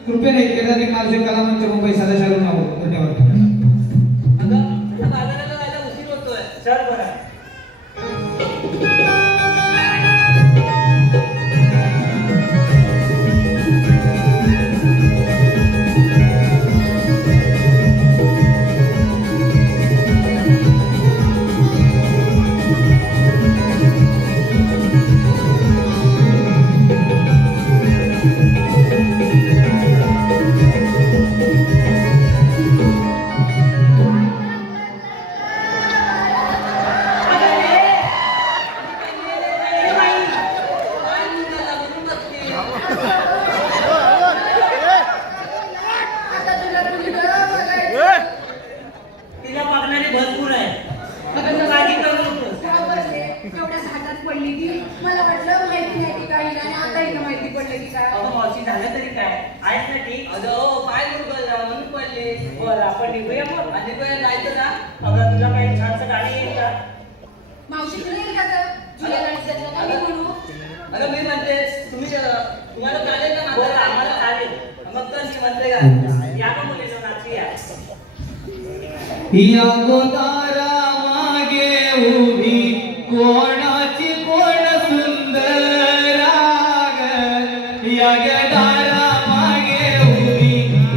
कृपेने केदारी मार्शल कलामंच मुंबई सदाशाहरून आहोत. धन्यवाद. अगं आता बाजाराला जायला उशीर होतोय चल बरं आहेस ना ठीक? अगं हो पाय मुरगळला म्हणून पडले. बरं आपण निघूया मग. आणि काय जायचं ना? अगं तुला काही छानसं गाणी येईल का? मावशी तुला येईल का गं? जुल्या गाणीत त्यातलं का मी म्हणू? अगं मी म्हणते तुम्हाला चालेल ना बरं आम्हाला चालेल. मग तर मी म्हणते का? या का मुलीचं नाचूया. या गोदारा मागे उभी कोणाची कोण सुंदर या गदारा मागे उभी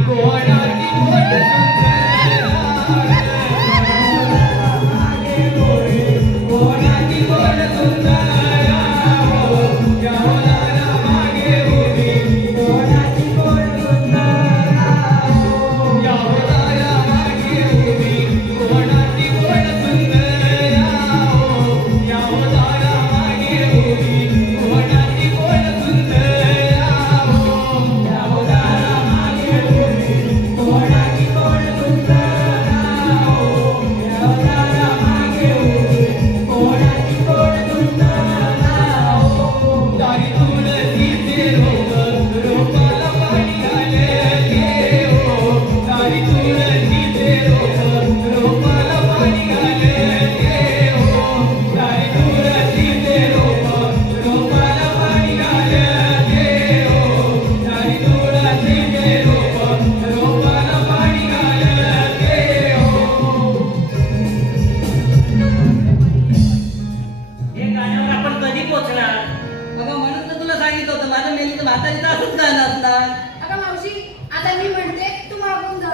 कोणाची कोण कोणाची कोण सुंदर या गोदारा मागे उभी कोणाची कोण सुंदर या गोदारा मागे उभी कोणाची कोण सुंदर या गोदारा मागे उभी कोणाची कोण सुंदर या गोदारा मागे उभी कोणाची कोण सुंदर या गोदारा मागे उभी कोणाची कोण सुंदर दारी तुळशीचे रोपाला पाणी घालते हो दारी तुळशीचे रोपाला पाणी घालते हो दारी तुळशीचे रोपाला पाणी घालते हो दारी तुळशीचे रोपाला पाणी घालते हो. हे गाण्यावर आपण कधी पोहोचणार? अगं म्हणून तर तुला सांगितलं होतं माझं मेलीचं म्हातारीचं असंच गाणं असणार. अगं मावशी आता मी म्हणते तू मागून जा.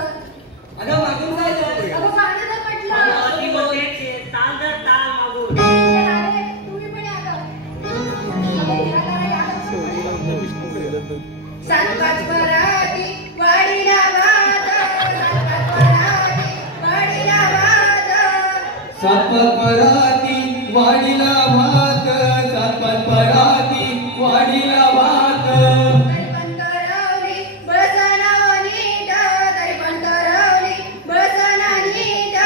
अगं मागून काय जायचं? अगं गाणं तर म्हटलं. ती बोलते ते ताल दर ताल मागून. अगं राधे, तुम्ही पण या गं. अगं या जरा या गं. सात पाच पराती वाडीला भात, सात पाच पराती वाडीला भात. सातपात पराती वाडीला भात सातपात पराती वाडीला भात तरी पण करवली बसना नीट, तरी पण करवली बसना नीट.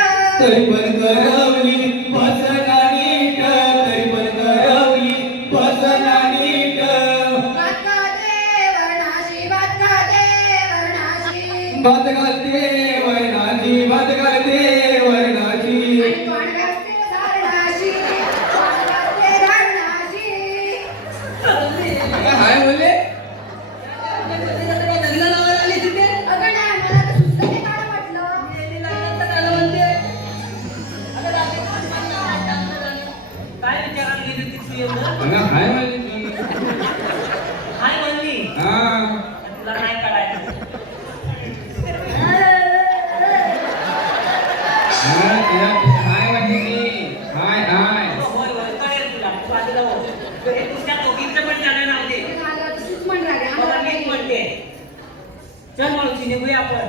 तरी पण करवली बसना नीट तरी पण करवली बसना नीट भात खाते वर्णाशी, भात खाते वर्णाशी. भात घालते वर्णाची भात घालते वर्णाची आणि तोंड घासते धारणाशी, तोंड घासते धारणाशी. काय बोलले लग्न लावायला आली तिथे अगं नाही, मला तर सुचलं ते गाणं म्हटलं. मेली लग्नाचं गाणं म्हणते. अगं रात्री काय विचारायला गेली होती तू एवढं? काय म्हणली हाय म्हणली. तुला नाही कळायचं. होय, होय, कळेल तुला. तू बाजूला हो. हे तुमच्या दोघींचं पण गाणं नाव दे. ते मला आता तूच म्हण राहिले, मला आम्हाला मीच काही. म्हणते. चल मावशी निघूया आपण.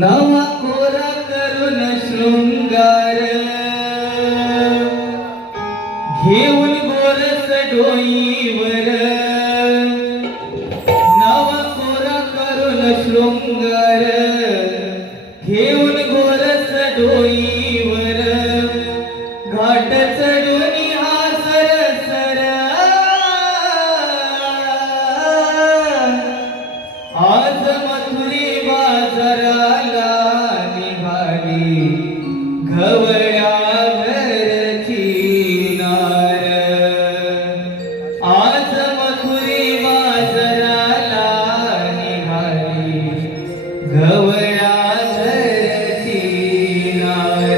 नवा कोरा करून शृंगार घेऊन गोरस डोईवर नवा कोरा करून शृंगार घेऊन गोरस डोईवर घाट चढून हा सरसर आज मथुरी बाजाराला निघाली घवळ्यावरची नार आज मथुरी बाजाराला निघाली घवळ्यावरची नार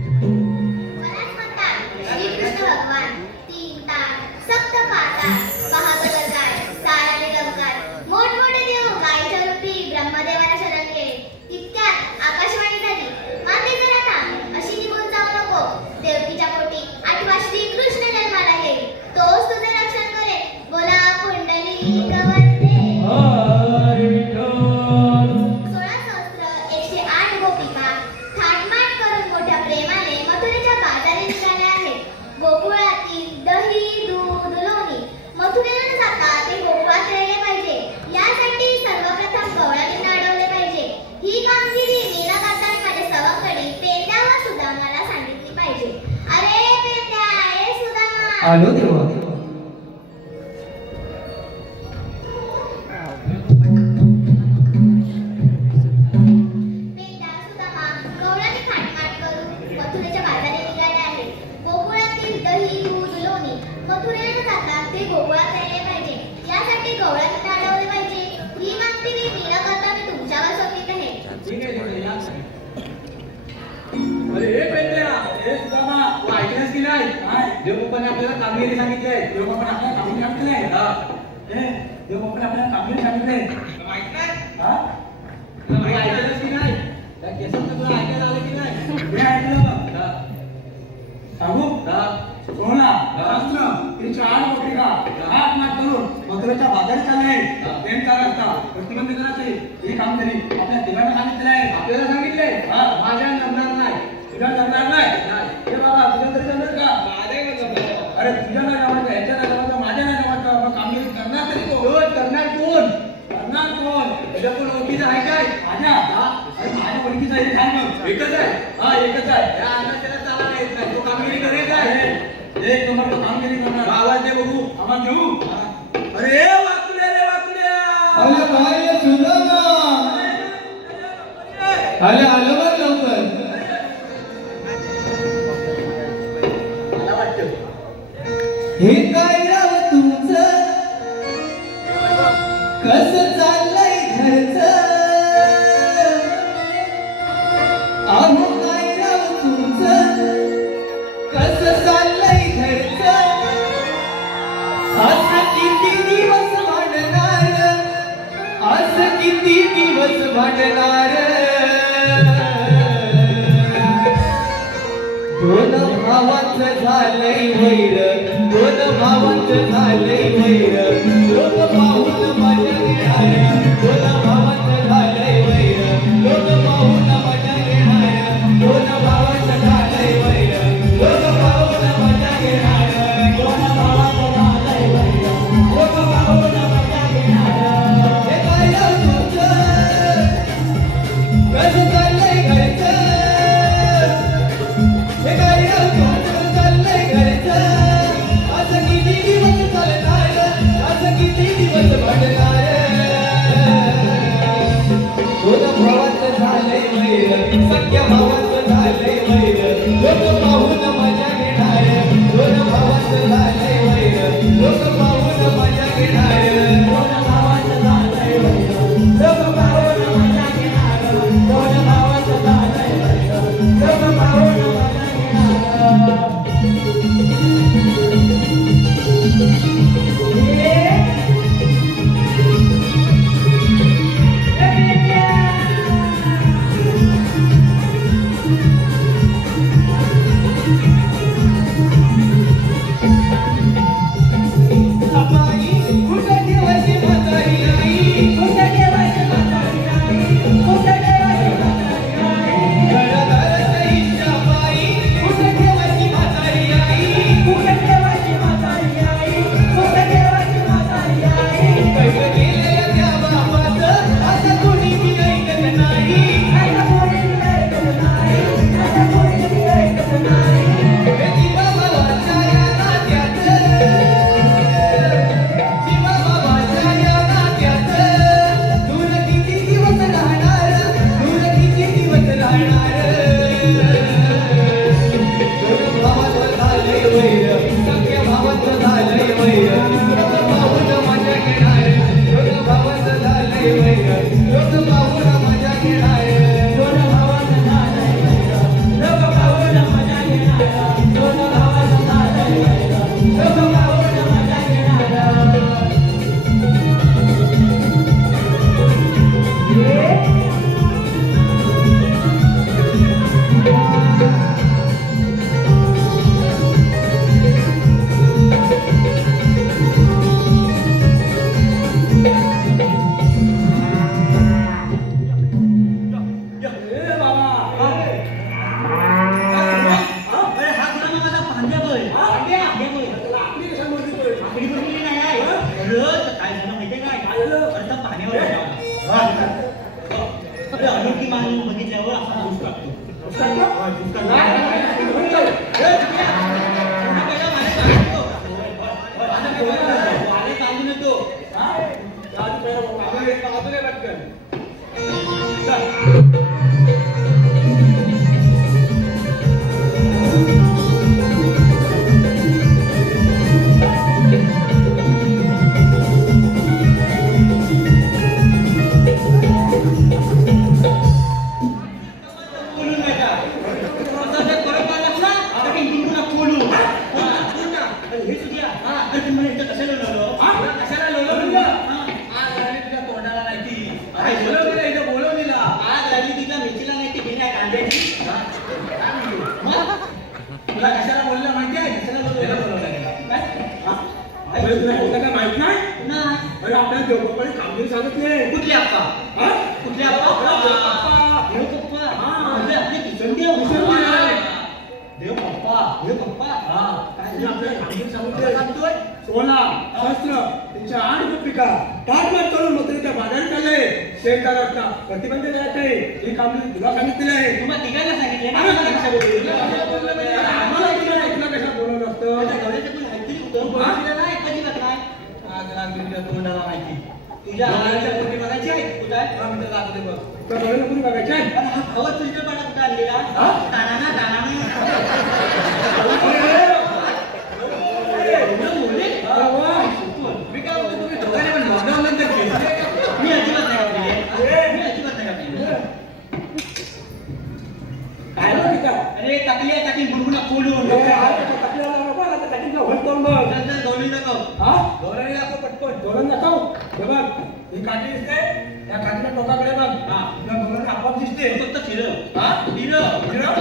मलाच म्हणतात श्रीकृष्ण भगवान तीन तार सप्त पाताळ बहादुर काय साराने लवकर मोठमोठे देव गायच्या रूपी ब्रह्मदेवाला शरण गेले. तितक्यात आकाशवाणी झाली, माते जरा थांब, अशी निघून जाऊ नको. देवकीच्या पोटी आठवा श्रीकृष्ण जन्माला येईल, तोच तुझे रक्षण करेल. बोला पुंडलिक वंदे. 16,108 गोपिका थाटमाट करून मोठ्या प्रेमाने मथुरेच्या बाजारी निघाल्या आहेत. गोकुळातील दही, दूध, लोणी मथुरेला न जाता ते गोकुळात राहिले पाहिजे. यासाठी सर्वप्रथम गवळणींना अडवले पाहिजे. ही कामगिरी मी न करता माझ्या सवंगडी पेंड्या व सुदामाला सांगितली पाहिजे. अरे पेंड्या, ए सुदामा. आलो तेव्हा पेंड्या, सुदामा गवळणी थाटमाट करून मथुरेच्या बाजारी निघाले आहेत. गोकुळातील दही, दूध, लोणी मथुरेला न जाता ते गोकुळात राहिले पाहिजे. यासाठी गवळणींना अडवले पाहिजे. ही कामगिरी मी न करता मी तुमच्यावर सोपवित आहे. अरे हे पेंड्या, हे सुदामा, तू ऐकलंस की नाही? देवबापाने आपल्याला कामगिरी सांगितली आहे. देवबापाने आपल्याला कामगिरी सांगितली आहे. देवबापाने आपल्याला कामगिरी सांगितली आहे. माहित नाही? तू ऐकलंस की नाही? त्या केसातलं तुला ऐकायला आलं की नाही? मी ऐकलं बघ. सांगू? सोहळा, शास्त्र, ही 4 गोपिका हात मात करून मथुरेच्या बाजारी चालले आहेत. त्यांचा रस्ता प्रतिबंध करायचे ही कामगिरी आपल्या तिघांना सांगितलेलं आहे. आपल्याला सांगितलंय? माझ्या जमणार नाही. तुझ्या जमणार नाही? हे बाबा, तुझ्या तरी जमणार का? अरे तुझ्या नाही जमायचं, ह्याच्या नाही जमायचं, माझ्या नाही जमायचं. मग कामगिरी करणार तरी कोण? करणार कोण? करणार कोण? तुझ्या कोण ओळखीचं आहे काय? माझ्या? अरे माझ्या ओळखीचं आहे काय मग? एकच आहे. एकच आहे. या अन्नात त्याला चाला येत नाही. तो कामगिरी करेल काय? एक नंबर तो कामगिरी करणार. आवाज दे बघू. आवाज देऊ? अरे वाकुड्या रे वाकुड्या. अरे काय सुदामा, अरे आलं बघ लवकर. मला वाटतं हे काय राव तुमचं, कसं चाललंय घरचं. अहो काय राव तुमचं, कसं चाललंय घरचं. असं किती दिवस भांडणार, असं किती दिवस भांडणार. दोन भावांचं झालंय वैर, दोन भावांचं झालंय वैर. लोक पाहून मजा घेणार, दोन भावांचं झालंय वैर. लोक पाहून मजा घेणार, दोन भावांचं झालंय वैर. लोक पाहून मजा घेणार, दोन भावांचं झालंय वैर. लोक पाहून मजा घेणार. हे काय राव तुमचं, कसं चाललंय घरचं. हे काय राव तुमचं चाललंय घरचं. असं किती दिवस चालणार, असं किती दिवस भांडणार. दोन भावांचं झालंय वैर, सख्या भावांचं झालंय वैर. लोक पाहून मजा घेणार, दोन भावांचं झालंय वैर. लोक पाहून मजा घेणार, दोन भावांचं झालंय वैर. लोक पाहून मजा घेणार, दोन भावांचं झालंय वैर. लोक पाहून मजा घेणार. ए पेंड्या, मान बघितल्यावर असा धूस टाकतो. तुला कशाला बोलला माहिती आहे? कशाला बोलला माहित नाही? अरे आपल्या देवबापाने कामगिरी सांगत नाही. कुठले अप्पा? कुठले अप्पा? देव पप्पा. म्हणजे आपले किशन देव. देव पप्पा. देव पप्पा. काय आपल्याला कामगिरी सांगतोय? सांगतोय 16 सहस्त्र 308 पिका पाठमार करून मग बाजारात आले शेतकार असता प्रतिबंध करायचं आहे. ही कामगिरी तुला सांगितलेली आहे. तुम्हाला तिघांना सांगितले ना? आम्हाला कशा बोलले? आम्हाला तुला कशा बोलवलं असतं? त्याच्या गवळ्याचं कोणी ऐकतरी होतं? बोललेलं नाही, अजिबात नाही. तोंडाला माहिती. तुझ्या हाताच्या पोटी बघायची आहे? कुठं आहे? त्या डोळ्याला कोणी बघायचं आहे? अरे हा भावच तुझ्या पाडा कुठं आणलेला? तानाना, तानाना. मी काय म्हणतो, तुम्ही दोघांनी पण लॉकडाऊन नंतर केलं. मी अजिबात नाही घातलेली. मी अजिबात नाही घातलेली. काय बघ इथं? अरे टाकली आहे, टाकली बुडबुडा फोडून. ए, हात टाकलेला बाबा, आता टाकीतला होल करून बघ. नंतर गवळी नको. हा? डोळ्याने दाखव पटपट. डोळ्याने दाखव. हे बघ, ही काठी दिसते? त्या काठीच्या टोकाकडे बघ. तुला डोळ्याने आपोआप दिसते. फक्त फिरव. हा? फिरव. फिरव.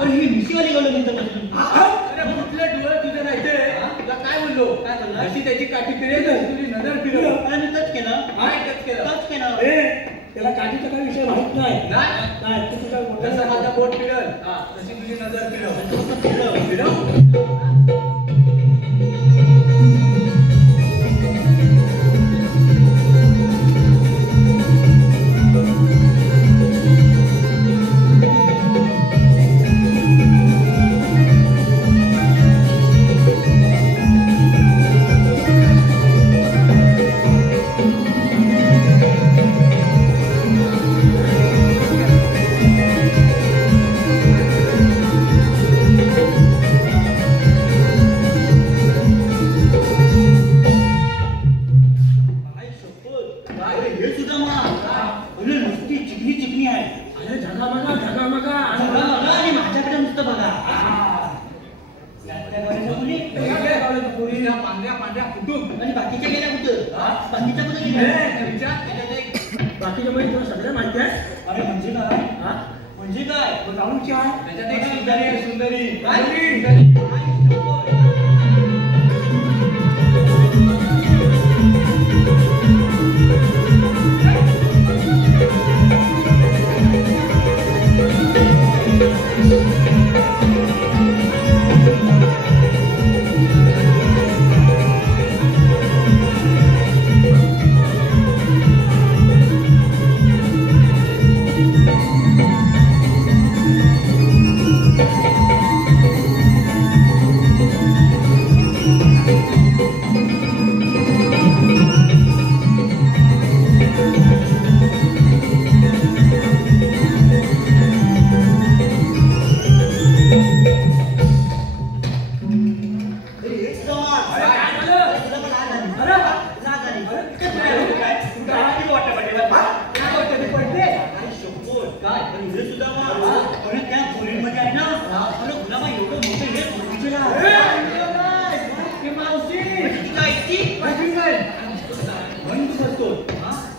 पण ही मिशीवाली गवळी म्हणतो कसली? अरे कुठले डोळे तुझे नाही ते? तुला काय बोललो? काय बोलला? अशी त्याची काठी फिरेल तुझी नजर फिरव. अरे मी टच केलं. काय टच केलं? टच केलं. ए, त्याला काठीचा काही विषय माहित नाही. नाही, तू तुझ्या जसं माझा बोट फिरल तशी तुझी नजर फिरव. फक्त फिरव. फिरव. काय शपथ. अरे हे सुद्धा मा. अरे नुसती चिकनी चिकनी आहे. अरे झगामगा झगामगा बघा बघा आणि माझ्याकडे नुसतं बघा. त्या गवळ्याच्या मुली पुरी या पांढऱ्या पांढऱ्या कुटुंब आणि बाकीच्या गेल्या कुठं? बाकीच्या कुठं गेल्या? बाकीच्या मुली तुला सगळं माहिती आहे. अरे म्हणजे काय? हा? म्हणजे काय? मग जाऊन विचार. त्याच्यात एक सुंदरी आहे, सुंदरी. काय? सुंदरी. काय शपथ.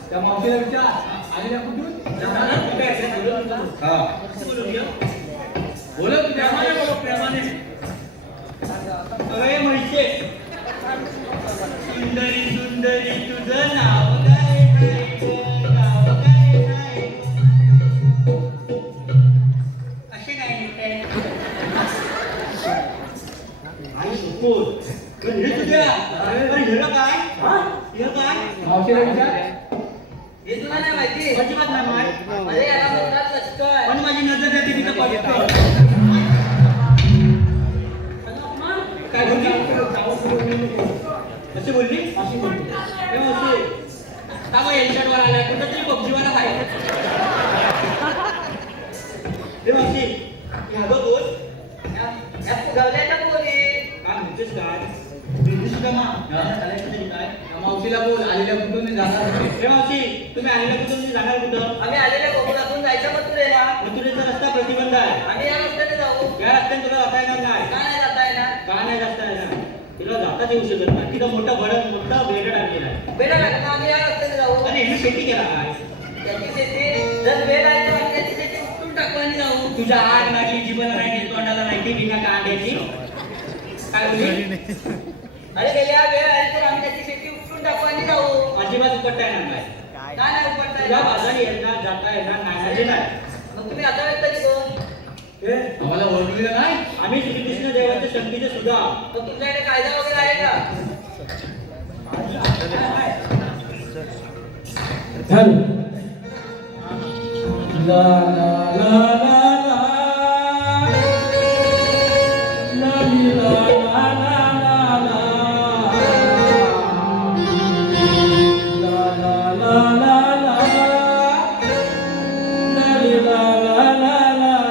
त्या मावशीला विचार आलेल्या कुठून बोलत प्रेमाने बोलो प्रेमाने. अरे म्हैसे सुंदरी तुझं नाव काय नाव काय असे काय लिहिते आई सुकून पण हे तुझ्या पण हे काय हे काय मावशीला विचार हे तुला नाही माहिती अजिबात नाही माहित अरे याला म्हणतात लष्कर पण माझी नजर येते तिथं पडतो काय बोलली कशी बोलली अशी बोलली हे मावशी का मग एनशटवर आलाय कुठं तरी पबजीवाला पाहिजे हे मावशी ह्या बघ बोल या फुगवल्याच्या पोरी काय म्हणतेस काय बिंदूशी का मा काय मावशीला बोल आलेल्या कुठून जाणार हे मावशी तुम्ही आलेल्या कुठून जाणार कुठं आम्ही आलेल्या कोकणातून जायचं मथुरेला मथुरेचा रस्ता प्रतिबंध आहे आम्ही या रस्त्याने जाऊ या रस्त्याने तुला जाता येणार नाही का नाही जाता येणार का नाही जाता येणार तुला जाताच येऊ शकत नाही तिथं मोठा बेड टाकलेला आहे बेटा लागला आम्ही या रस्त्याने जाऊ आणि हिने शेती केला काय त्याची शेती जर वेळ आहे तर आम्ही त्याची शेती उचलून टाकू आणि जाऊ तुझ्या आग लागली जीवन नाही तोंडाला नाही ती बिना कांद्याची काय बोलली अरे गेल्या वेळ आहे तर आम्ही त्याची शेती उचलून टाकू आणि जाऊ अजिबात उपटता येणार नाही का नाही उपटता तुला येणार? बाजारी येणार जाता येणार नाही म्हणजे नाही मग तुम्ही आता वेळ तरी कोण आम्हाला ओळखलेलं नाही आम्ही श्रीकृष्ण देवाच्या शक्तीचे सुद्धा मग तुमच्याकडे कायदा वगैरे आहे का ला ला ला ला ला ला ली ला ला ला ला ला ला ला ला ला ला ला ली ला ला ला ला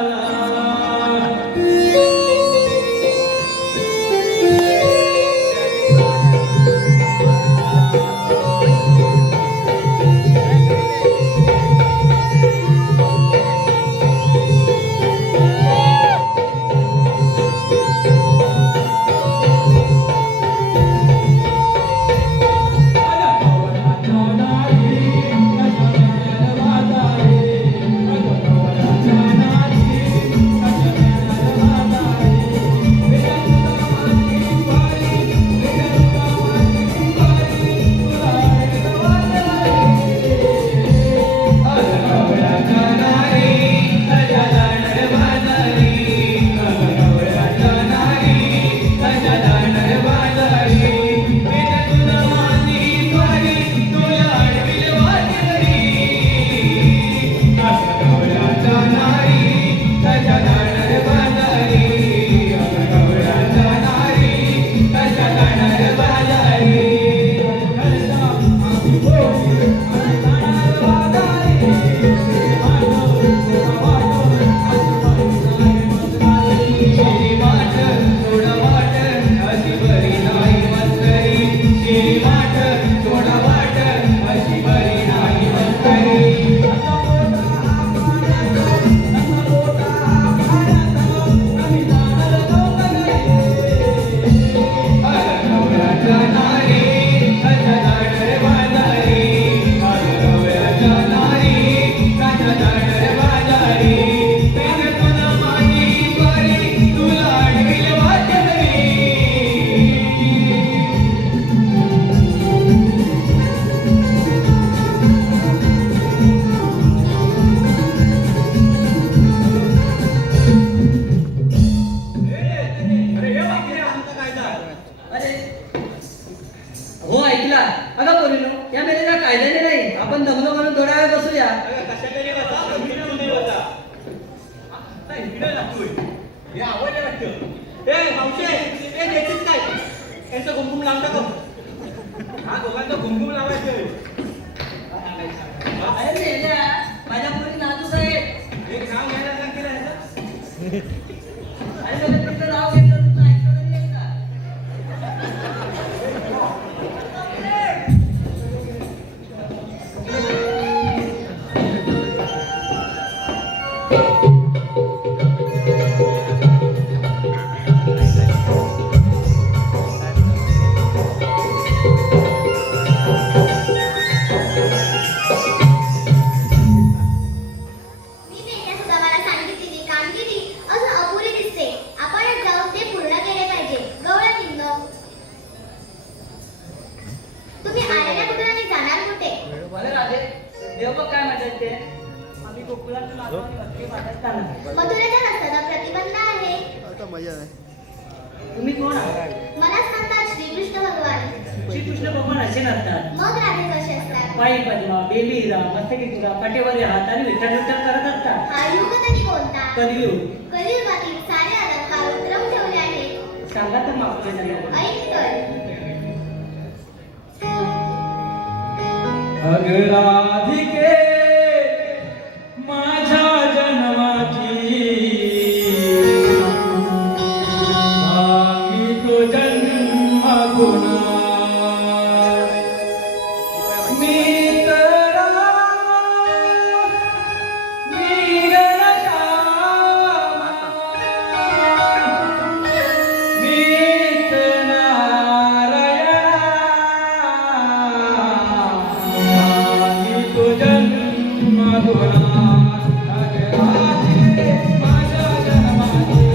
यांचं कुंकुम लावता का हा दोघांचं कुंकुम लावायचं अरे मेल्या, माझ्या मुली नाजूक आहेत. एक नाव घ्यायला सांगितलं आणि त्याला तिचं नाव घेतलं तुझं ऐकलं तरी आहे का? मी मेल्या सुद्धा मला सांगितलेली कामगिरी अजून अपुरी दिसते. आपणच जाऊन ते पूर्ण केले पाहिजे. गवळण लिंग, तुम्ही आले देव बघ काय मजा येते. आम्ही गोकुळातून आलो आणि भक्ती वाटत जाणार. मथुरेच्या रस्त्याला प्रतिबंध आहे. तुम्ही कोण आहात? मला सांगतात श्रीकृष्ण भगवान. श्रीकृष्ण भगवान असे नसतात. मग राधे कसे असतात? पायी पद्मा, बेली हिरा, मस्तकी तुरा, काटेवारी हात आणि विठ्ठल विठ्ठल करत असतात. हा युग तरी कोणता? कलियुग. कलियुगातील सारे अलंकार उतरवून ठेवले आहेत. सांगा तर मागचे जन्म. ऐक तर. अग राधिके माझ्या जन्माची सांगितो जन्म गुणा मी तरा मीरण श्यामा मीत नारायणा सांगितो जन्म गुणा अग राधिके माझ्या जन्माची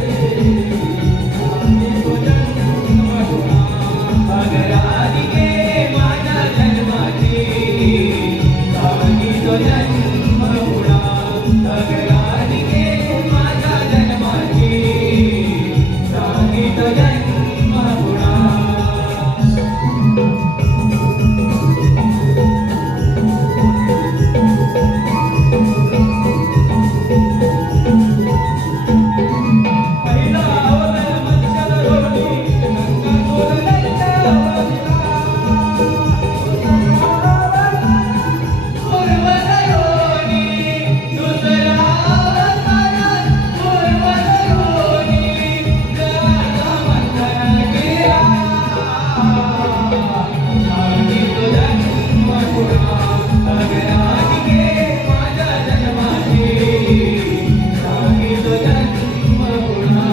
सांगितो जन्म गुणा अग राधिके माझ्या जन्माची सांगितो जन्म गुणा अग राधिके माझ्या जन्माची सांगितो जन्म गुणा पहिला अवतार मत्स्याला रोवली, गंगा सोडलेल्या अवतीला. पूर्वदयोनी, दुसरा अवतार पूर्वदयोनी, जगाचा मंथन केला. सांगितो जन्म गुणा, अग राधिके माझ्या जन्माची सांगितो जन्म गुणा.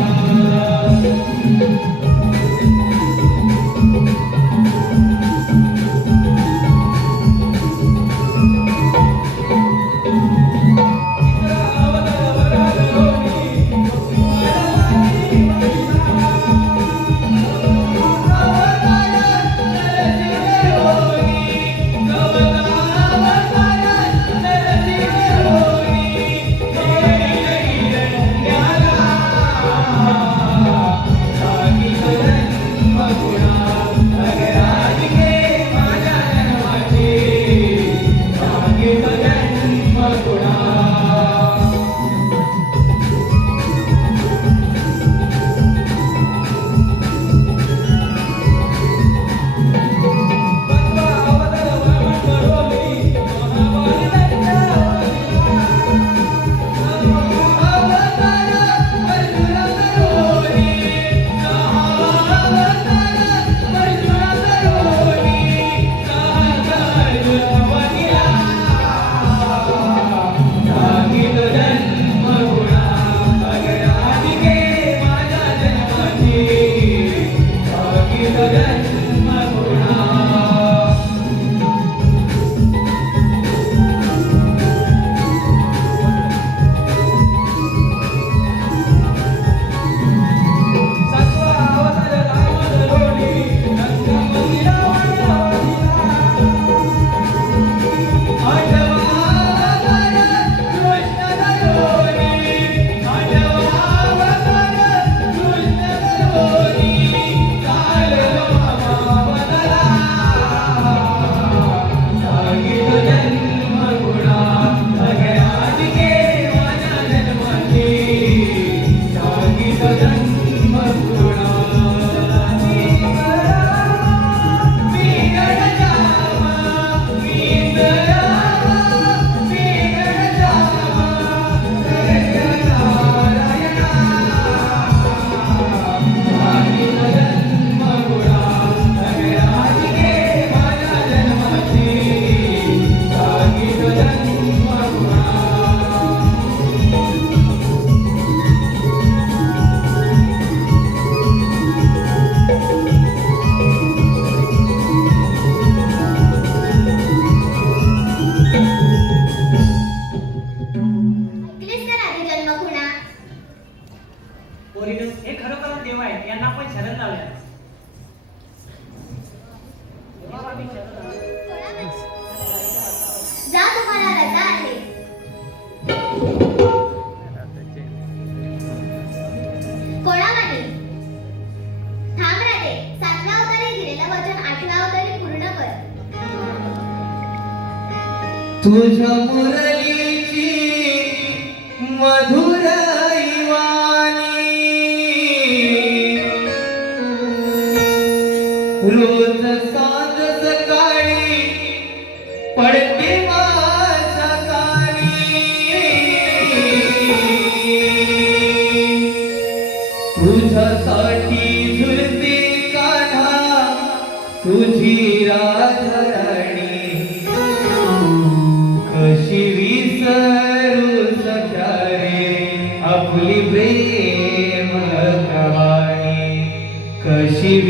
जा तुम्हाला तुझ्या मुरलीची मधुर वाणी रोज सांज सकाळी पडते माझ्या कानी तुझ्यासाठी झुलते कान्हा तुझी राजराणी कशी विसरू सख्या रे आपली प्रेम कहाणी कशी